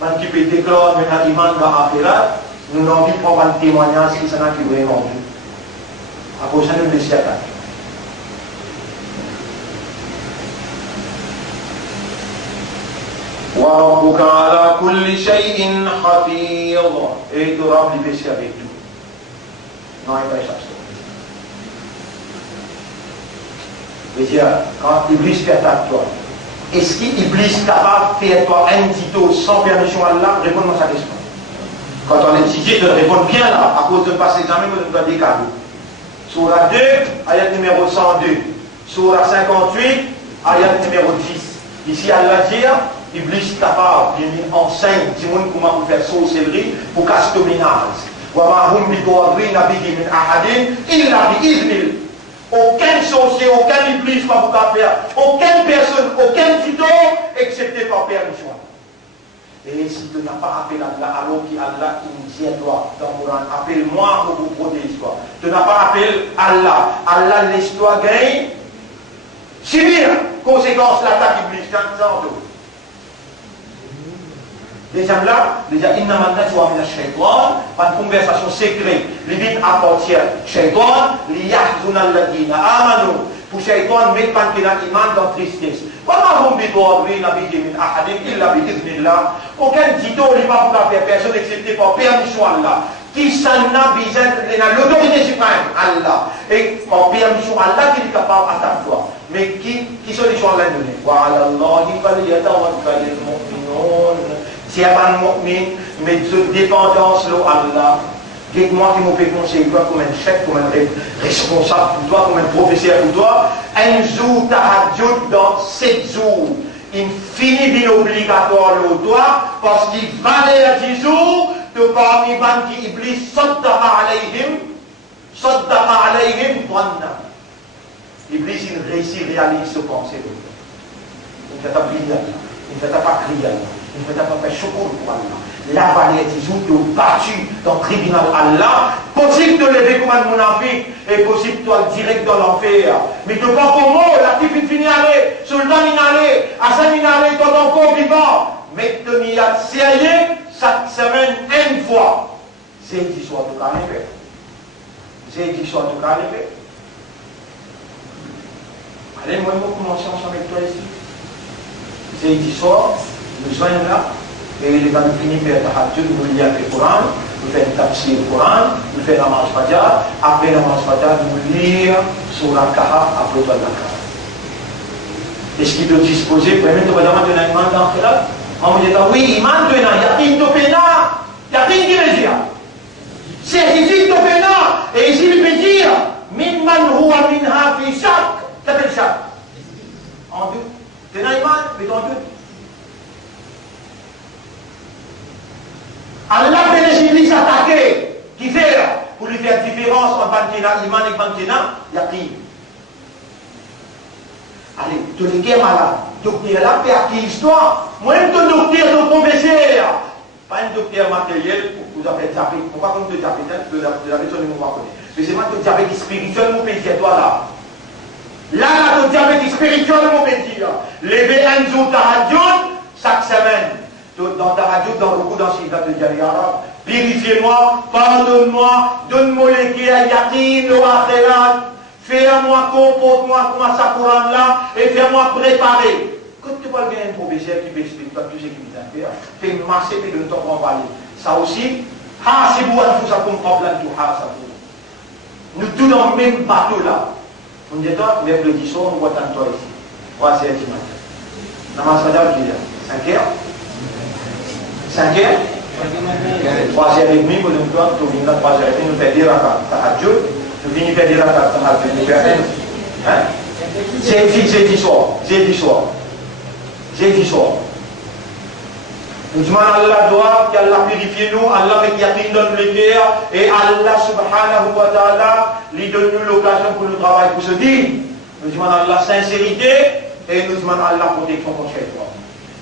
Quand tu peux déclarer un iman dans l'akhirat, nous n'avons envie de prendre un témoignage qui s'en a qui vraiment vu. À cause de nous, le siècle. وَرَبُّكَ عَلَى كُلِّ شَيْءٍ حَفِيظٌ. Et tu auras les péchés avec tout. Non, il n'y a pas de chose. C'est-à-dire, quand Iblis fait attaque toi, est-ce qu'Iblis est capable de faire toi un tuto sans permission à Allah? Réponds-moi à sa question. Quand on est étudié, tu réponds bien là, à cause de passer l'examen, on doit des cadeaux. Surah 2, ayat numéro 102. Surah 58, ayat numéro 10. Ici, Allah dit, Iblis est capable, il enseigne, si on comment faire sorcellerie pour casser le ménage. وَمَا هُمْ بِضَارِّينَ بِهِ مِنْ أَحَدٍ إِلَّا بِإِذْنِهِ. Aucun sorcier, aucun iblis ne va vous faire, aucune personne, aucun tuto, excepté par permission. Et si tu n'as pas appelé Allah, alors qu'Allah initie toi dans le Coran, appelle-moi pour vous protéger toi. Tu n'as pas appelé Allah, Allah laisse-toi gagner, subir conséquence l'attaque iblis, déjà là, déjà, inna najwa min ash-shaytan, une conversation secrète, les bits appartient shaytan, li yahzuna alladhina amanu, pour shaytan mettre pas l'iman dans tristesse. Comment hum bidarrina bihi min ahadin illa bi idhnillah. Aucun tuto n'est pas pour faire personne excepté par permission Allah. Qui s'en a besoin de l'autorité suprême, Allah. Et par permission Allah qui est capable à ta foi. Mais qui solution Allah donne? Wa ala Allahi falyatawakkalul mu'minun. Si un mu'min met de dépendance là Allah, dites-moi qui me fait conseiller toi comme un chef, comme un responsable pour toi, comme un professeur pour toi, un jour tahajjud dans 7 jours, il finit bien obligatoire le toi, parce qu'il valait à 10 jours, de parmi les qui Iblis saddaqa alayhim dhanna. Iblis il réussit à réaliser ce pensée. Il ne fait pas prier, il ne fait pas crier. Il ne peut pas faire chocolat pour Allah. La valeur des jours de battu dans le tribunal Allah. Possible de lever comme un monafik et possible de toi direct dans l'enfer. Mais de pas comment, la type finit aller, Sultan il allait, Hassan il allait, toi encore vivant. Mais de m'y a sérieux, chaque semaine, une fois. C'est dit soit tout arrivé. C'est dit soit tout arrivé. Allez, moi, nous commençons ensemble avec toi ici. C'est dit soit. Nous sommes là, et les gens finissent par tahajjud, nous lisons le Coran, nous faisons le tafsir du Coran, nous faisons la namaz Fajr, après la namaz Fajr, nous lisons sur la Kahf, après la Kahf. Est-ce qu'il est disposé pour mettre le iman dans le Khilaf? On me dit, oui, iman de na, il y a une topena, il y a une guérison. C'est ici une topena, et ici il peut dire, mimman huwa minha fi shak, qu'appelle shak? En doute. Tu as iman, mais en doute. Allah fait les Iblis attaquer, qui fait pour lui faire différence entre Bantina, Iman et Bantina, Yaqin. Allez, tu les guerres malades. Docteur là, fait à qui histoire? Moi, je suis un docteur de professeur. Pas un docteur matériel pour vous appeler diabète. Pourquoi comme tu diabète? Tu diabète, tu ne m'as pas connu. Mais c'est moi que diabète spirituel, mon petit, toi là. Là, le diabète spirituel, mon petit. Lever un jour tahajjud chaque semaine. Dans ta radio, dans le coup d'ancien, il va te dire, purifiez-moi, pardonne-moi, donne-moi les qui a yaqin, le akhirat, fais-moi, comporte-moi comme ça Coran là, et fais-moi préparer. Quand tu parles bien un professeur qui m'explique pas tout ce qui vient faire, fais marcher et de ton parler. Ça aussi, si vous avez tout ça comme problème, tout ça. Nous tous dans le même bateau là. On dit, mercredi soir, on voit tant toi ici. Voilà, c'est dimanche. Namaz Fajr, 5 heures. 5 heures 3h30, pour nous faire, nous venons à 3h30, nous faisons des rakats, tahajjud, nous venons faire des rakats, tahajjud, nous faisons. Hein? Jeudi soir. Nous demandons Allah doit qu'Allah purifie nous, Allah met yakin dans le cœur, et Allah subhanahu wa ta'ala lui donne nous l'occasion pour nous travailler pour ce dire. Nous demandons Allah sincérité, et nous demandons Allah protection contre le shaitan.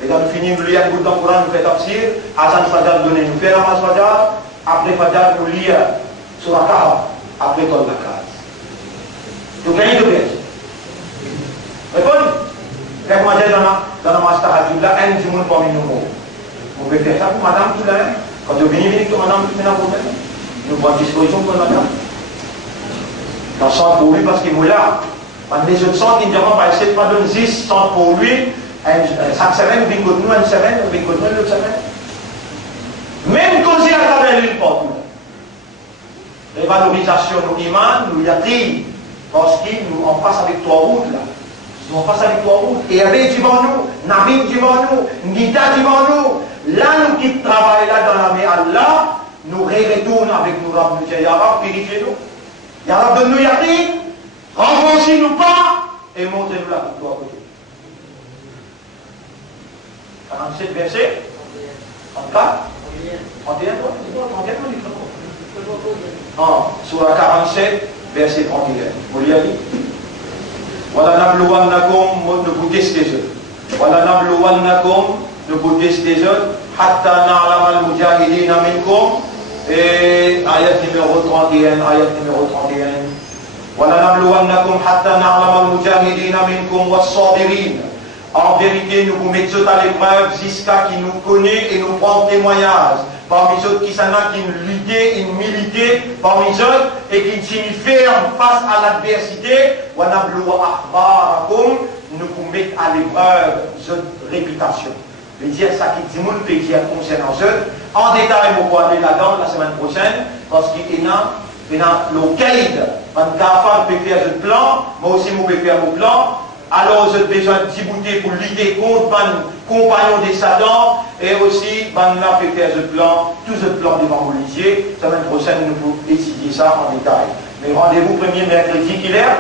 Et quand nous finissons de lire un bout dans le Coran, nous faisons tafsir, Azan Fajr donner, nous faisons Namaz Fajr, après Fajr nous lire sur la Kaaba, après Tol la case. Vous gagnez de bien. Répondez. Quand moi j'ai dans la Master Hadjou, là, un du monde parmi nous. Vous pouvez faire ça pour madame tout là. Quand vous venez que madame tout là, nous prenons disposition pour madame. Dans le centre pour lui, parce qu'il est là. Quand les autres centres, ils ne demandent pas essayer de prendre 6 centres pour lui. Chaque semaine, nous venons une semaine, nous venons une autre semaine. Même causer à travers l'île partout. Les valorisations, nous iman, nous yatin, parce qu'ils nous en passent avec 3 routes là. Nous en passons avec 3 routes. Et avec devant nous, Nabi devant nous, Nida devant nous. Là, nous qui travaillons là dans la main Allah, nous retournons avec nous, Rab, nous disons, Ya Rab, purifiez-nous. Ya Rab, donne-nous yatin, renforcez-nous pas, et montez-nous là pour toi à côté. 47 versets, 34, 31, 31, sur la 47, verset 31. Vous l'avez dit? Wala nabluwannakum, nous vous testez. Wala nabluwannakum, nous vous testez. Hatta na'lam al-mujahidina minkum. Et ayat numéro 31, Wala nabluwannakum hatta na'lam al-mujahidina minkum was-sabirin. En vérité, nous vous mettons à l'épreuve jusqu'à qui nous connaît et nous prend témoignage. Parmi les autres qui s'en a, qui nous luttent, qui nous militent, parmi les autres, et qui nous ferment face à l'adversité, nous vous mettons à l'épreuve notre réputation. Je veux dire, ça qui dit, nous peut dire concernant eux. En détail, nous allons aller là-dedans la semaine prochaine, parce qu'il y a le caïd, un gafan peut faire ce plan, moi aussi, je peux faire mon plan. Alors, vous avez besoin de débouter pour lutter contre les compagnons des Satan et aussi, ben là, peut faire ce plan, tout ce plan devant vos lycées. La semaine prochaine, nous pouvons étudier ça en détail. Mais rendez-vous premier mercredi qu'il est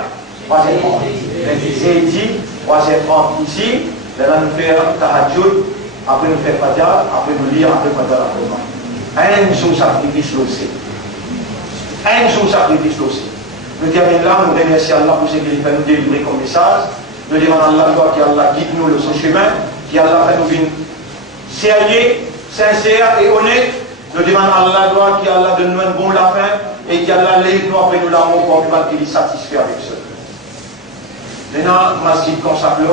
3h30. Jeudi, 3h30 ici. Là, nous faisons tahajjud, après nous faisons fajr, après nous lire, après fajr, après moi. Un jour sacrifice aussi. Un jour sacrifice aussi. Nous terminons là, nous remercions Allah pour ce qu'il va nous délivrer comme message. Nous demandons à Allah qu'Allah guide nous le son chemin, qu'Allah fait nous une sérieux, sincère et honnête. Nous demandons à Allah qu'Allah donne nous un bon la fin et qu'Allah l'aide nous après nous l'amour pour qu'il est satisfait avec ça. Maintenant, masjid consacré.